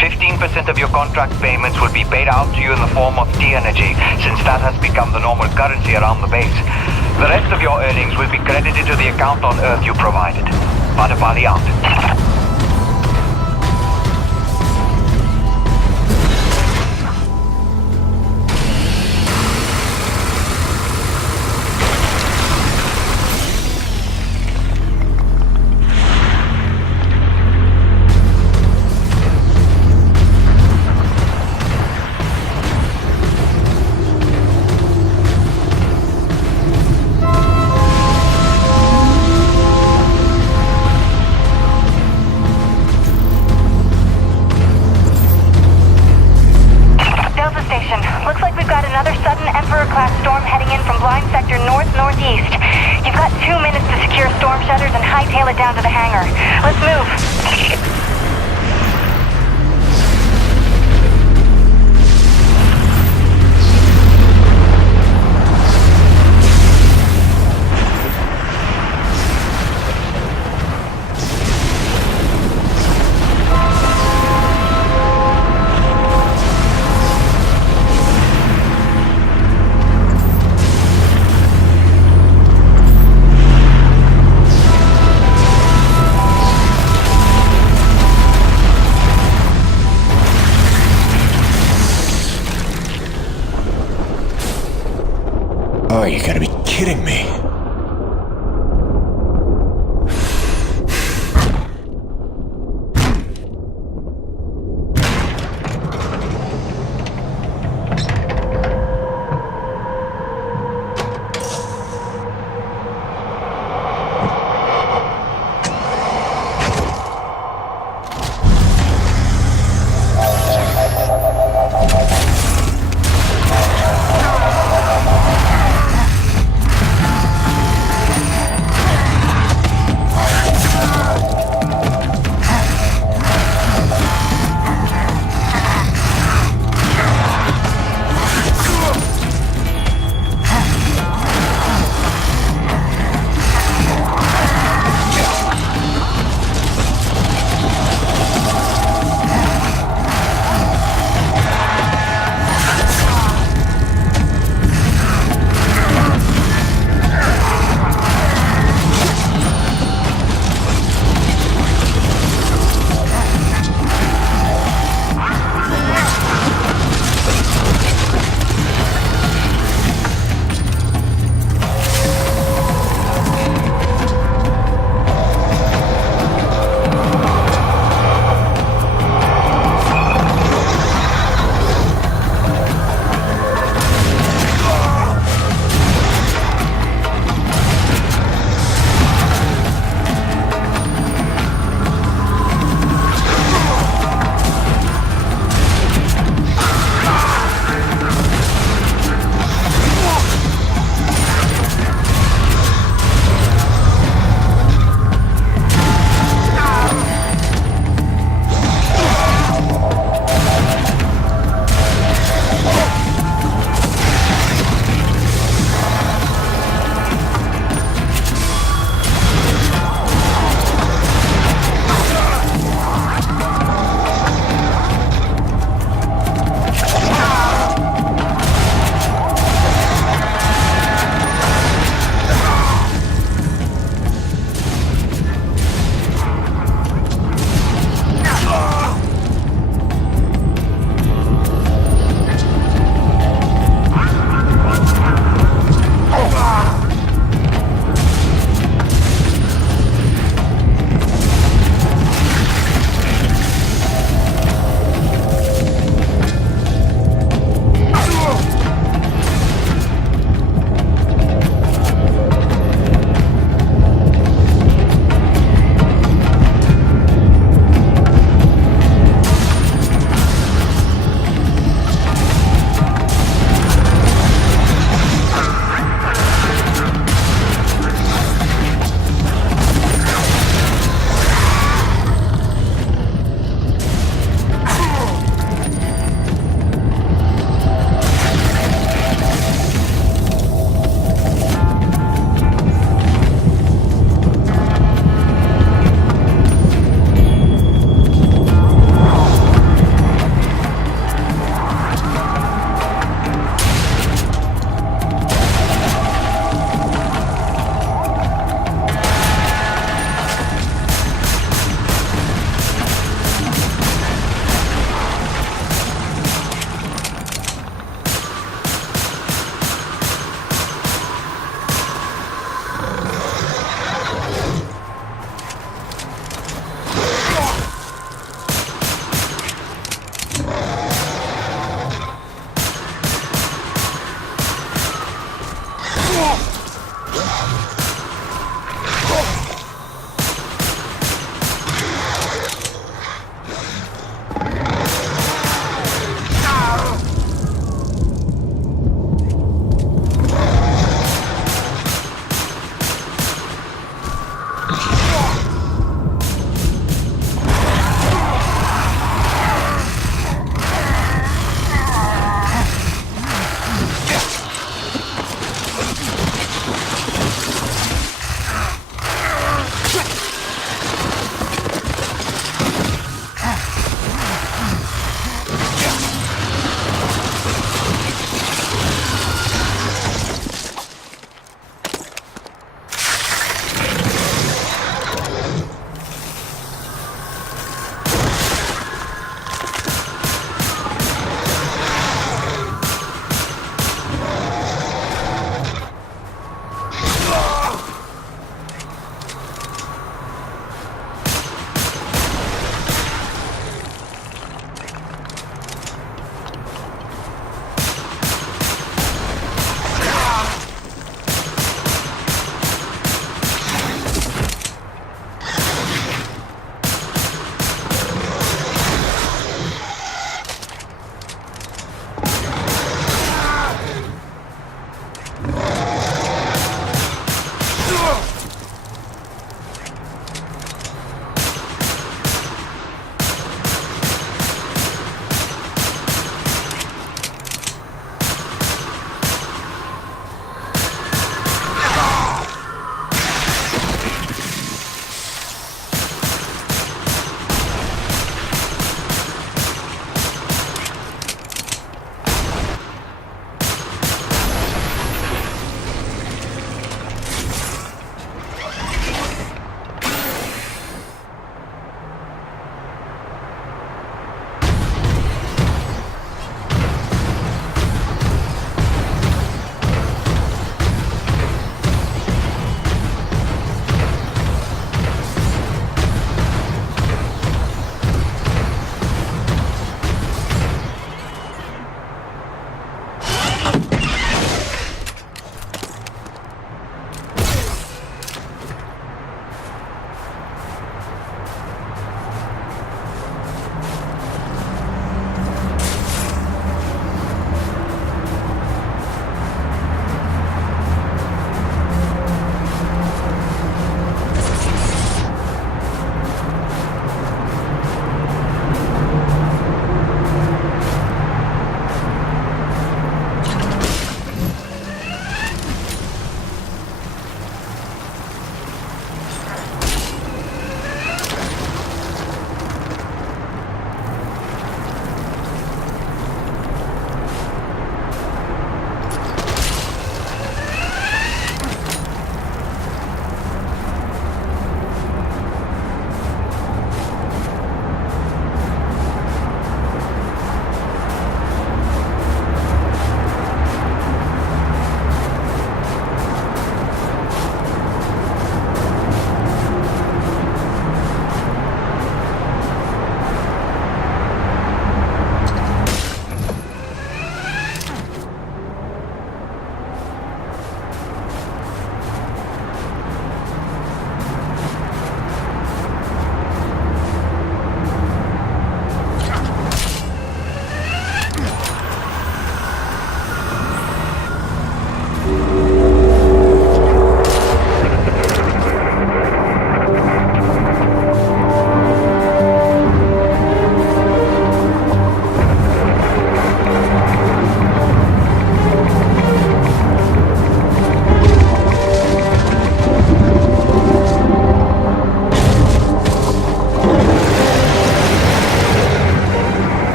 15% of your contract payments will be paid out to you in the form of T-energy, since that has become the normal currency around the base. The rest of your earnings will be credited to the account on Earth you provided. Party out. Down to the hangar. Let's move. Oh, you gotta be kidding me.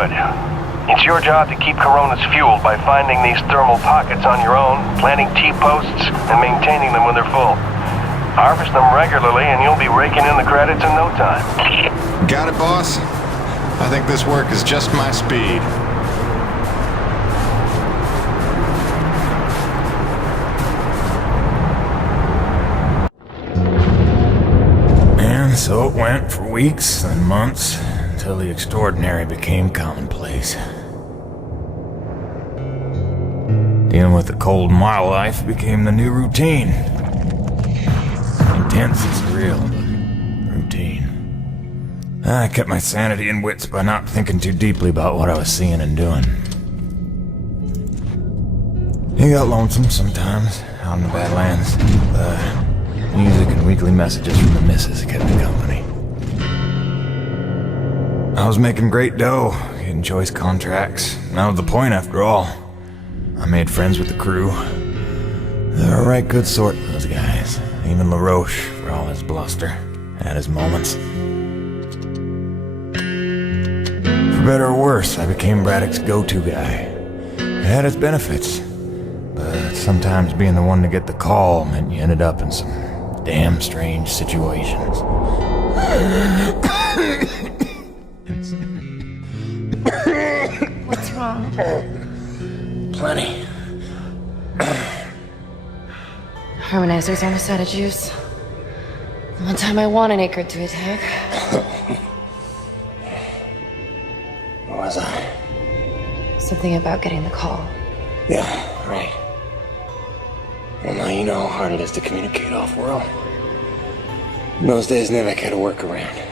Good. It's your job to keep Coronas fueled by finding these thermal pockets on your own, planting T-posts, and maintaining them when they're full. Harvest them regularly and you'll be raking in the credits in no time. Got it, boss? I think this work is just my speed. And so it went for weeks and months, until the extraordinary became commonplace. Dealing with the cold mile life became the new routine. Intense and surreal, but routine. I kept my sanity and wits by not thinking too deeply about what I was seeing and doing. It got lonesome sometimes, out in the Badlands. Music and weekly messages from the missus kept me company. I was making great dough, getting choice contracts. That was the point after all. I made friends with the crew. They're a right good sort, those guys. Even LaRoche, for all his bluster, had his moments. For better or worse, I became Braddock's go-to guy. It had its benefits, but sometimes being the one to get the call meant you ended up in some damn strange situations. What's wrong? Plenty. Harmonizer's almost out of juice. The one time I want an acre to attack. Where was I? Something about getting the call. Yeah, right. Well, now you know how hard it is to communicate off-world. In those days, Nivek had a workaround.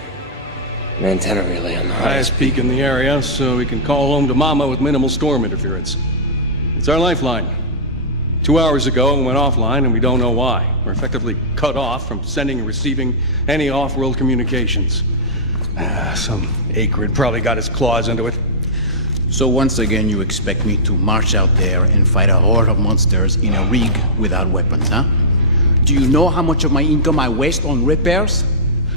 An antenna relay on the highest peak in the area, so we can call home to Mama with minimal storm interference. It's our lifeline. 2 hours ago, it went offline, and we don't know why. We're effectively cut off from sending and receiving any off-world communications. Some acrid probably got his claws into it. So once again, you expect me to march out there and fight a horde of monsters in a rig without weapons, huh? Do you know how much of my income I waste on repairs?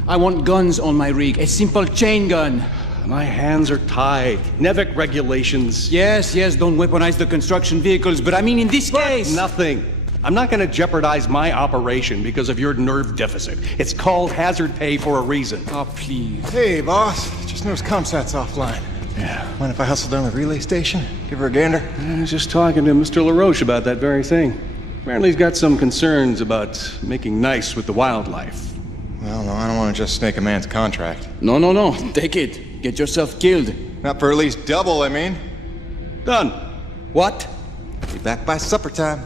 I want guns on my rig, a simple chain gun. My hands are tied. Nevik regulations. Yes, don't weaponize the construction vehicles, but I mean in this case... Nothing. I'm not gonna jeopardize my operation because of your nerve deficit. It's called hazard pay for a reason. Oh, please. Hey, boss. Just noticed ComSat's offline. Yeah. Mind if I hustle down to the relay station? Give her a gander? I was just talking to Mr. LaRoche about that very thing. Apparently he's got some concerns about making nice with the wildlife. Well, no, I don't want to just snake a man's contract. No. Take it. Get yourself killed. Not for at least double, I mean. Done. What? Be back by supper time.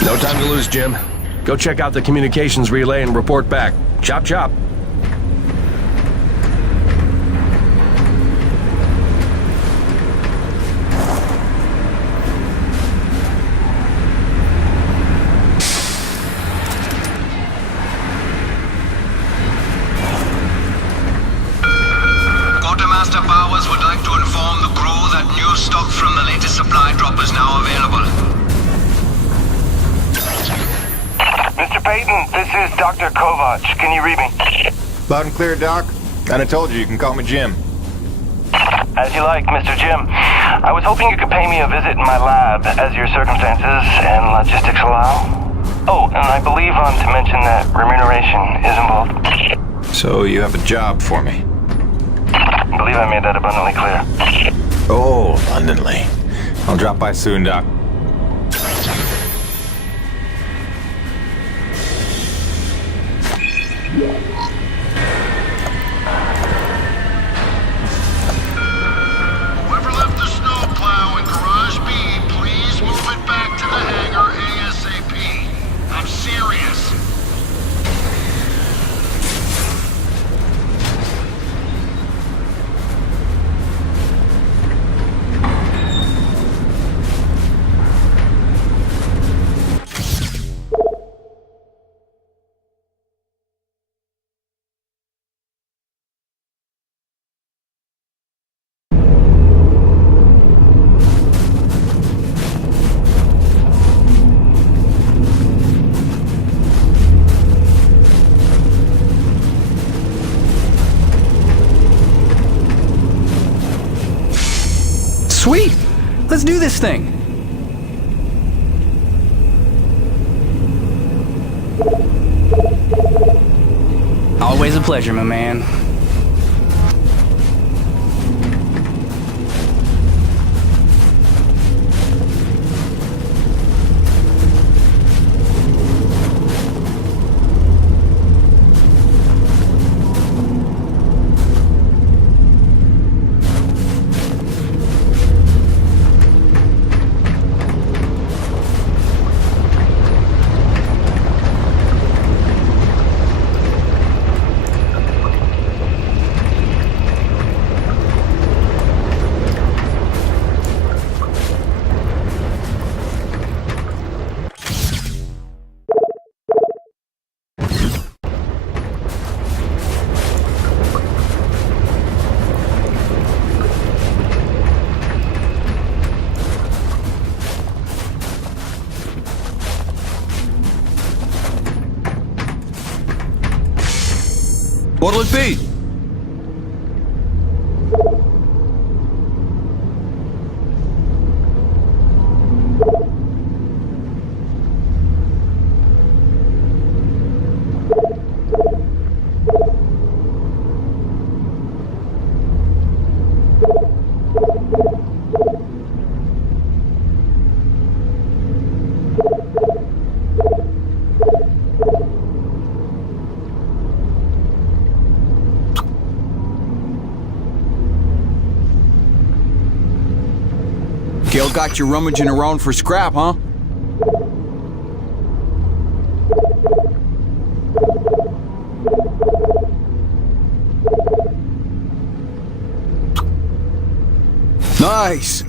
No time to lose, Jim. Go check out the communications relay and report back. Chop, chop. Quartermaster Powers would like to inform the crew that new stock from the latest supply drop is now available. Mr. Payton, this is Dr. Kovac. Can you read me? Loud and clear, Doc. And I told you can call me Jim. As you like, Mr. Jim. I was hoping you could pay me a visit in my lab as your circumstances and logistics allow. Oh, and I believe I'm to mention that remuneration is involved. So you have a job for me? I believe I made that abundantly clear. Oh, abundantly. I'll drop by soon, Doc. Whoever left the snowplow in Garage B, please move it back to the hangar ASAP. I'm serious. Sweet! Let's do this thing! Always a pleasure, my man. What'll it be? Gil got you rummaging around for scrap, huh? Nice!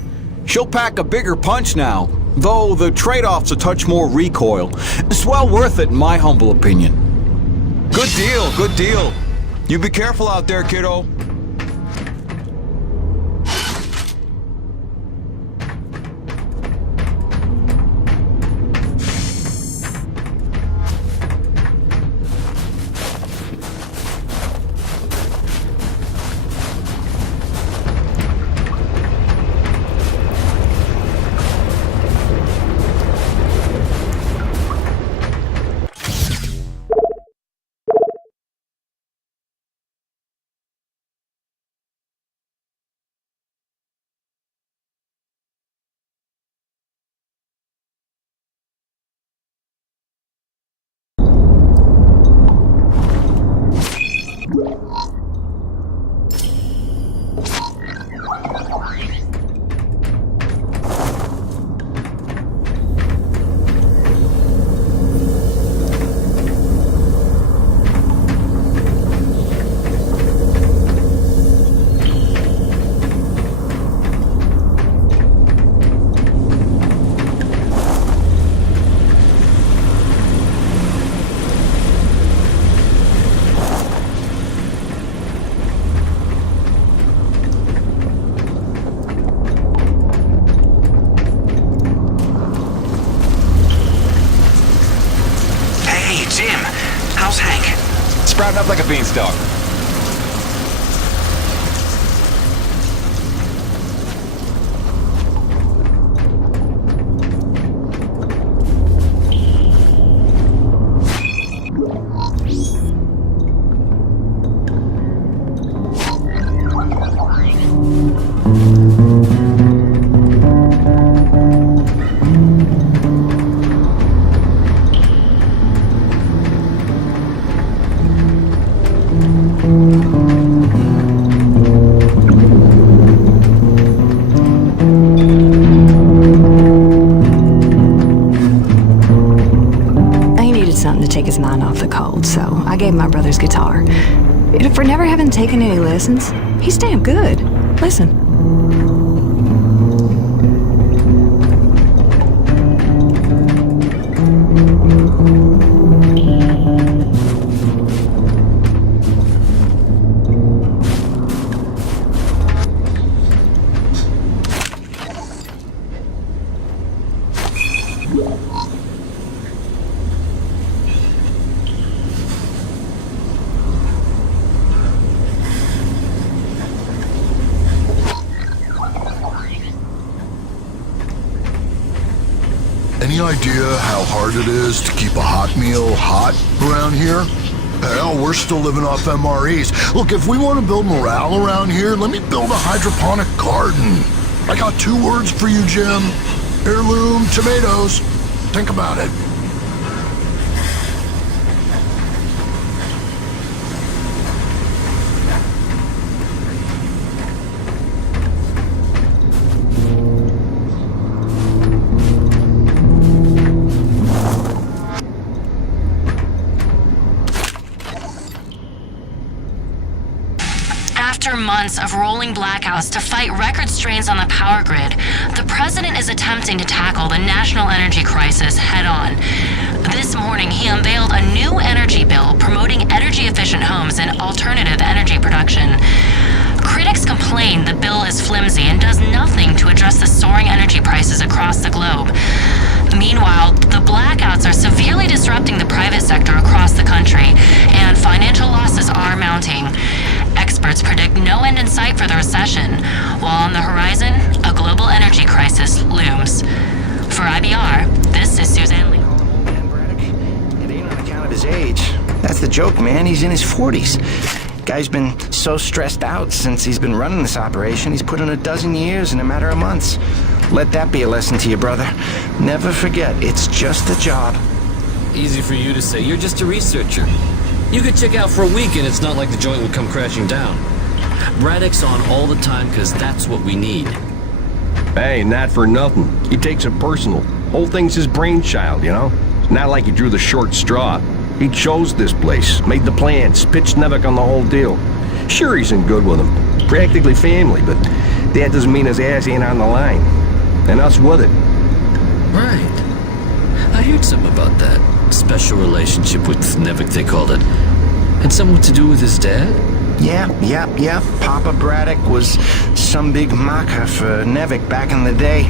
She'll pack a bigger punch now, though the trade-off's a touch more recoil. It's well worth it in my humble opinion. Good deal, good deal. You be careful out there, kiddo. Sprouting up like a beanstalk. Take his mind off the cold, so I gave him my brother's guitar. For never having taken any lessons, he's damn good. Listen. idea how hard it is to keep a hot meal hot around here? Hell, we're still living off MREs. Look, if we want to build morale around here, let me build a hydroponic garden. I got 2 words for you, Jim. Heirloom tomatoes. Think about it. After months of rolling blackouts to fight record strains on the power grid, the president is attempting to tackle the national energy crisis head-on. This morning, he unveiled a new energy bill promoting energy-efficient homes and alternative energy production. Critics complain the bill is flimsy and does nothing to address the soaring energy prices across the globe. Meanwhile, the blackouts are severely disrupting the private sector across the country, and financial losses are mounting. Experts predict no end in sight for the recession, while on the horizon, a global energy crisis looms. For IBR, this is Suzanne Lee. It ain't on account of his age. That's the joke, man. He's in his 40s. Guy's been so stressed out since he's been running this operation, he's put in 12 years in a matter of months. Let that be a lesson to you, brother. Never forget, it's just a job. Easy for you to say. You're just a researcher. You could check out for a week and it's not like the joint would come crashing down. Braddock's on all the time because that's what we need. Hey, not for nothing. He takes it personal. Whole thing's his brainchild, you know? It's not like he drew the short straw. He chose this place, made the plans, pitched Nevik on the whole deal. Sure, he's in good with him. Practically family, but that doesn't mean his ass ain't on the line. And us with it. Right. I heard something about that. Special relationship with Nevik, they called it. Had something to do with his dad? Yeah. Papa Braddock was some big macher for Nevik back in the day.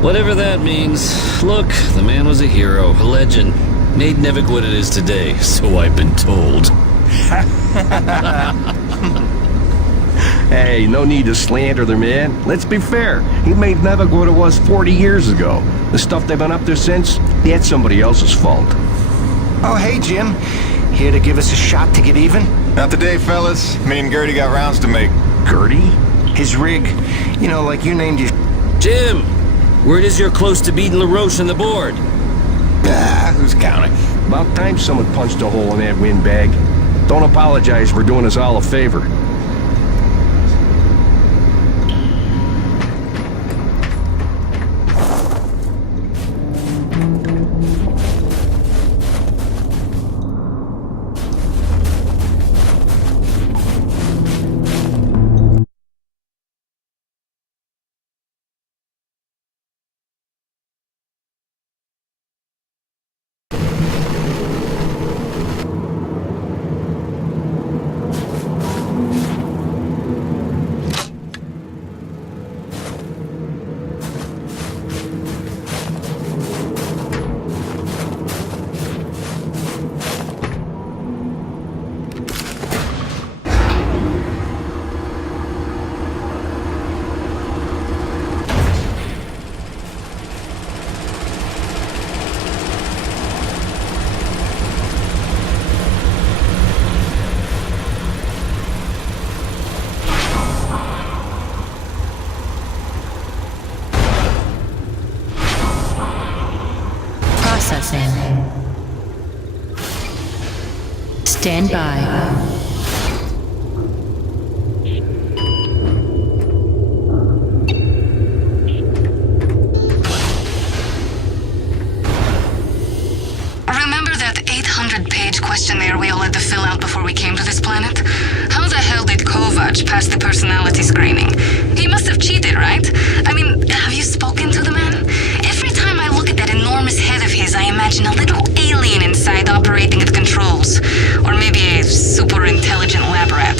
Whatever that means. Look, the man was a hero, a legend. Made Nevik what it is today, so I've been told. Hey, no need to slander the man. Let's be fair. He made Nevik what it was 40 years ago. The stuff they've been up to since, that's somebody else's fault. Oh, hey, Jim. Here to give us a shot to get even? Not today, fellas. Me and Gertie got rounds to make. Gertie? His rig. You know, like you named your... Jim! Word is you're close to beating LaRoche on the board. Who's counting? About time someone punched a hole in that windbag. Don't apologize for doing us all a favor. Stand by. Remember that 800-page questionnaire we all had to fill out before we came to this planet? How the hell did Kovac pass the personality screening? He must have cheated, right? I mean, have you spoken to the man? Every time I look at that enormous head of his, I imagine a little alien inside operating at controls. Or maybe a super intelligent lab rat.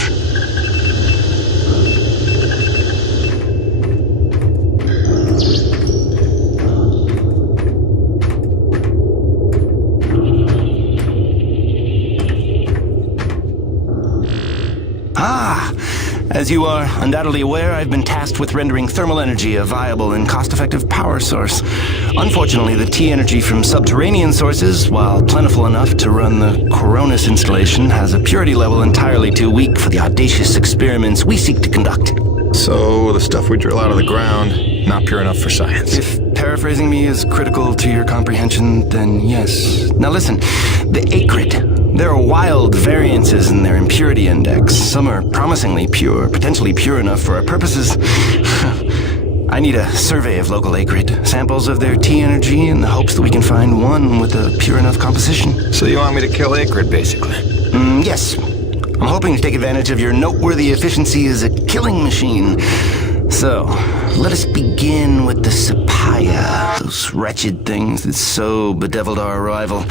As you are undoubtedly aware, I've been tasked with rendering thermal energy a viable and cost-effective power source. Unfortunately, the T-energy from subterranean sources, while plentiful enough to run the Coronis installation, has a purity level entirely too weak for the audacious experiments we seek to conduct. So, the stuff we drill out of the ground, not pure enough for science. If paraphrasing me is critical to your comprehension, then yes. Now listen, the Acrid. There are wild variances in their impurity index. Some are promisingly pure, potentially pure enough for our purposes. I need a survey of local Acrid, samples of their T-energy in the hopes that we can find one with a pure enough composition. So you want me to kill Acrid, basically? Yes. I'm hoping to take advantage of your noteworthy efficiency as a killing machine. So, let us begin with the Sapaya, those wretched things that so bedeviled our arrival.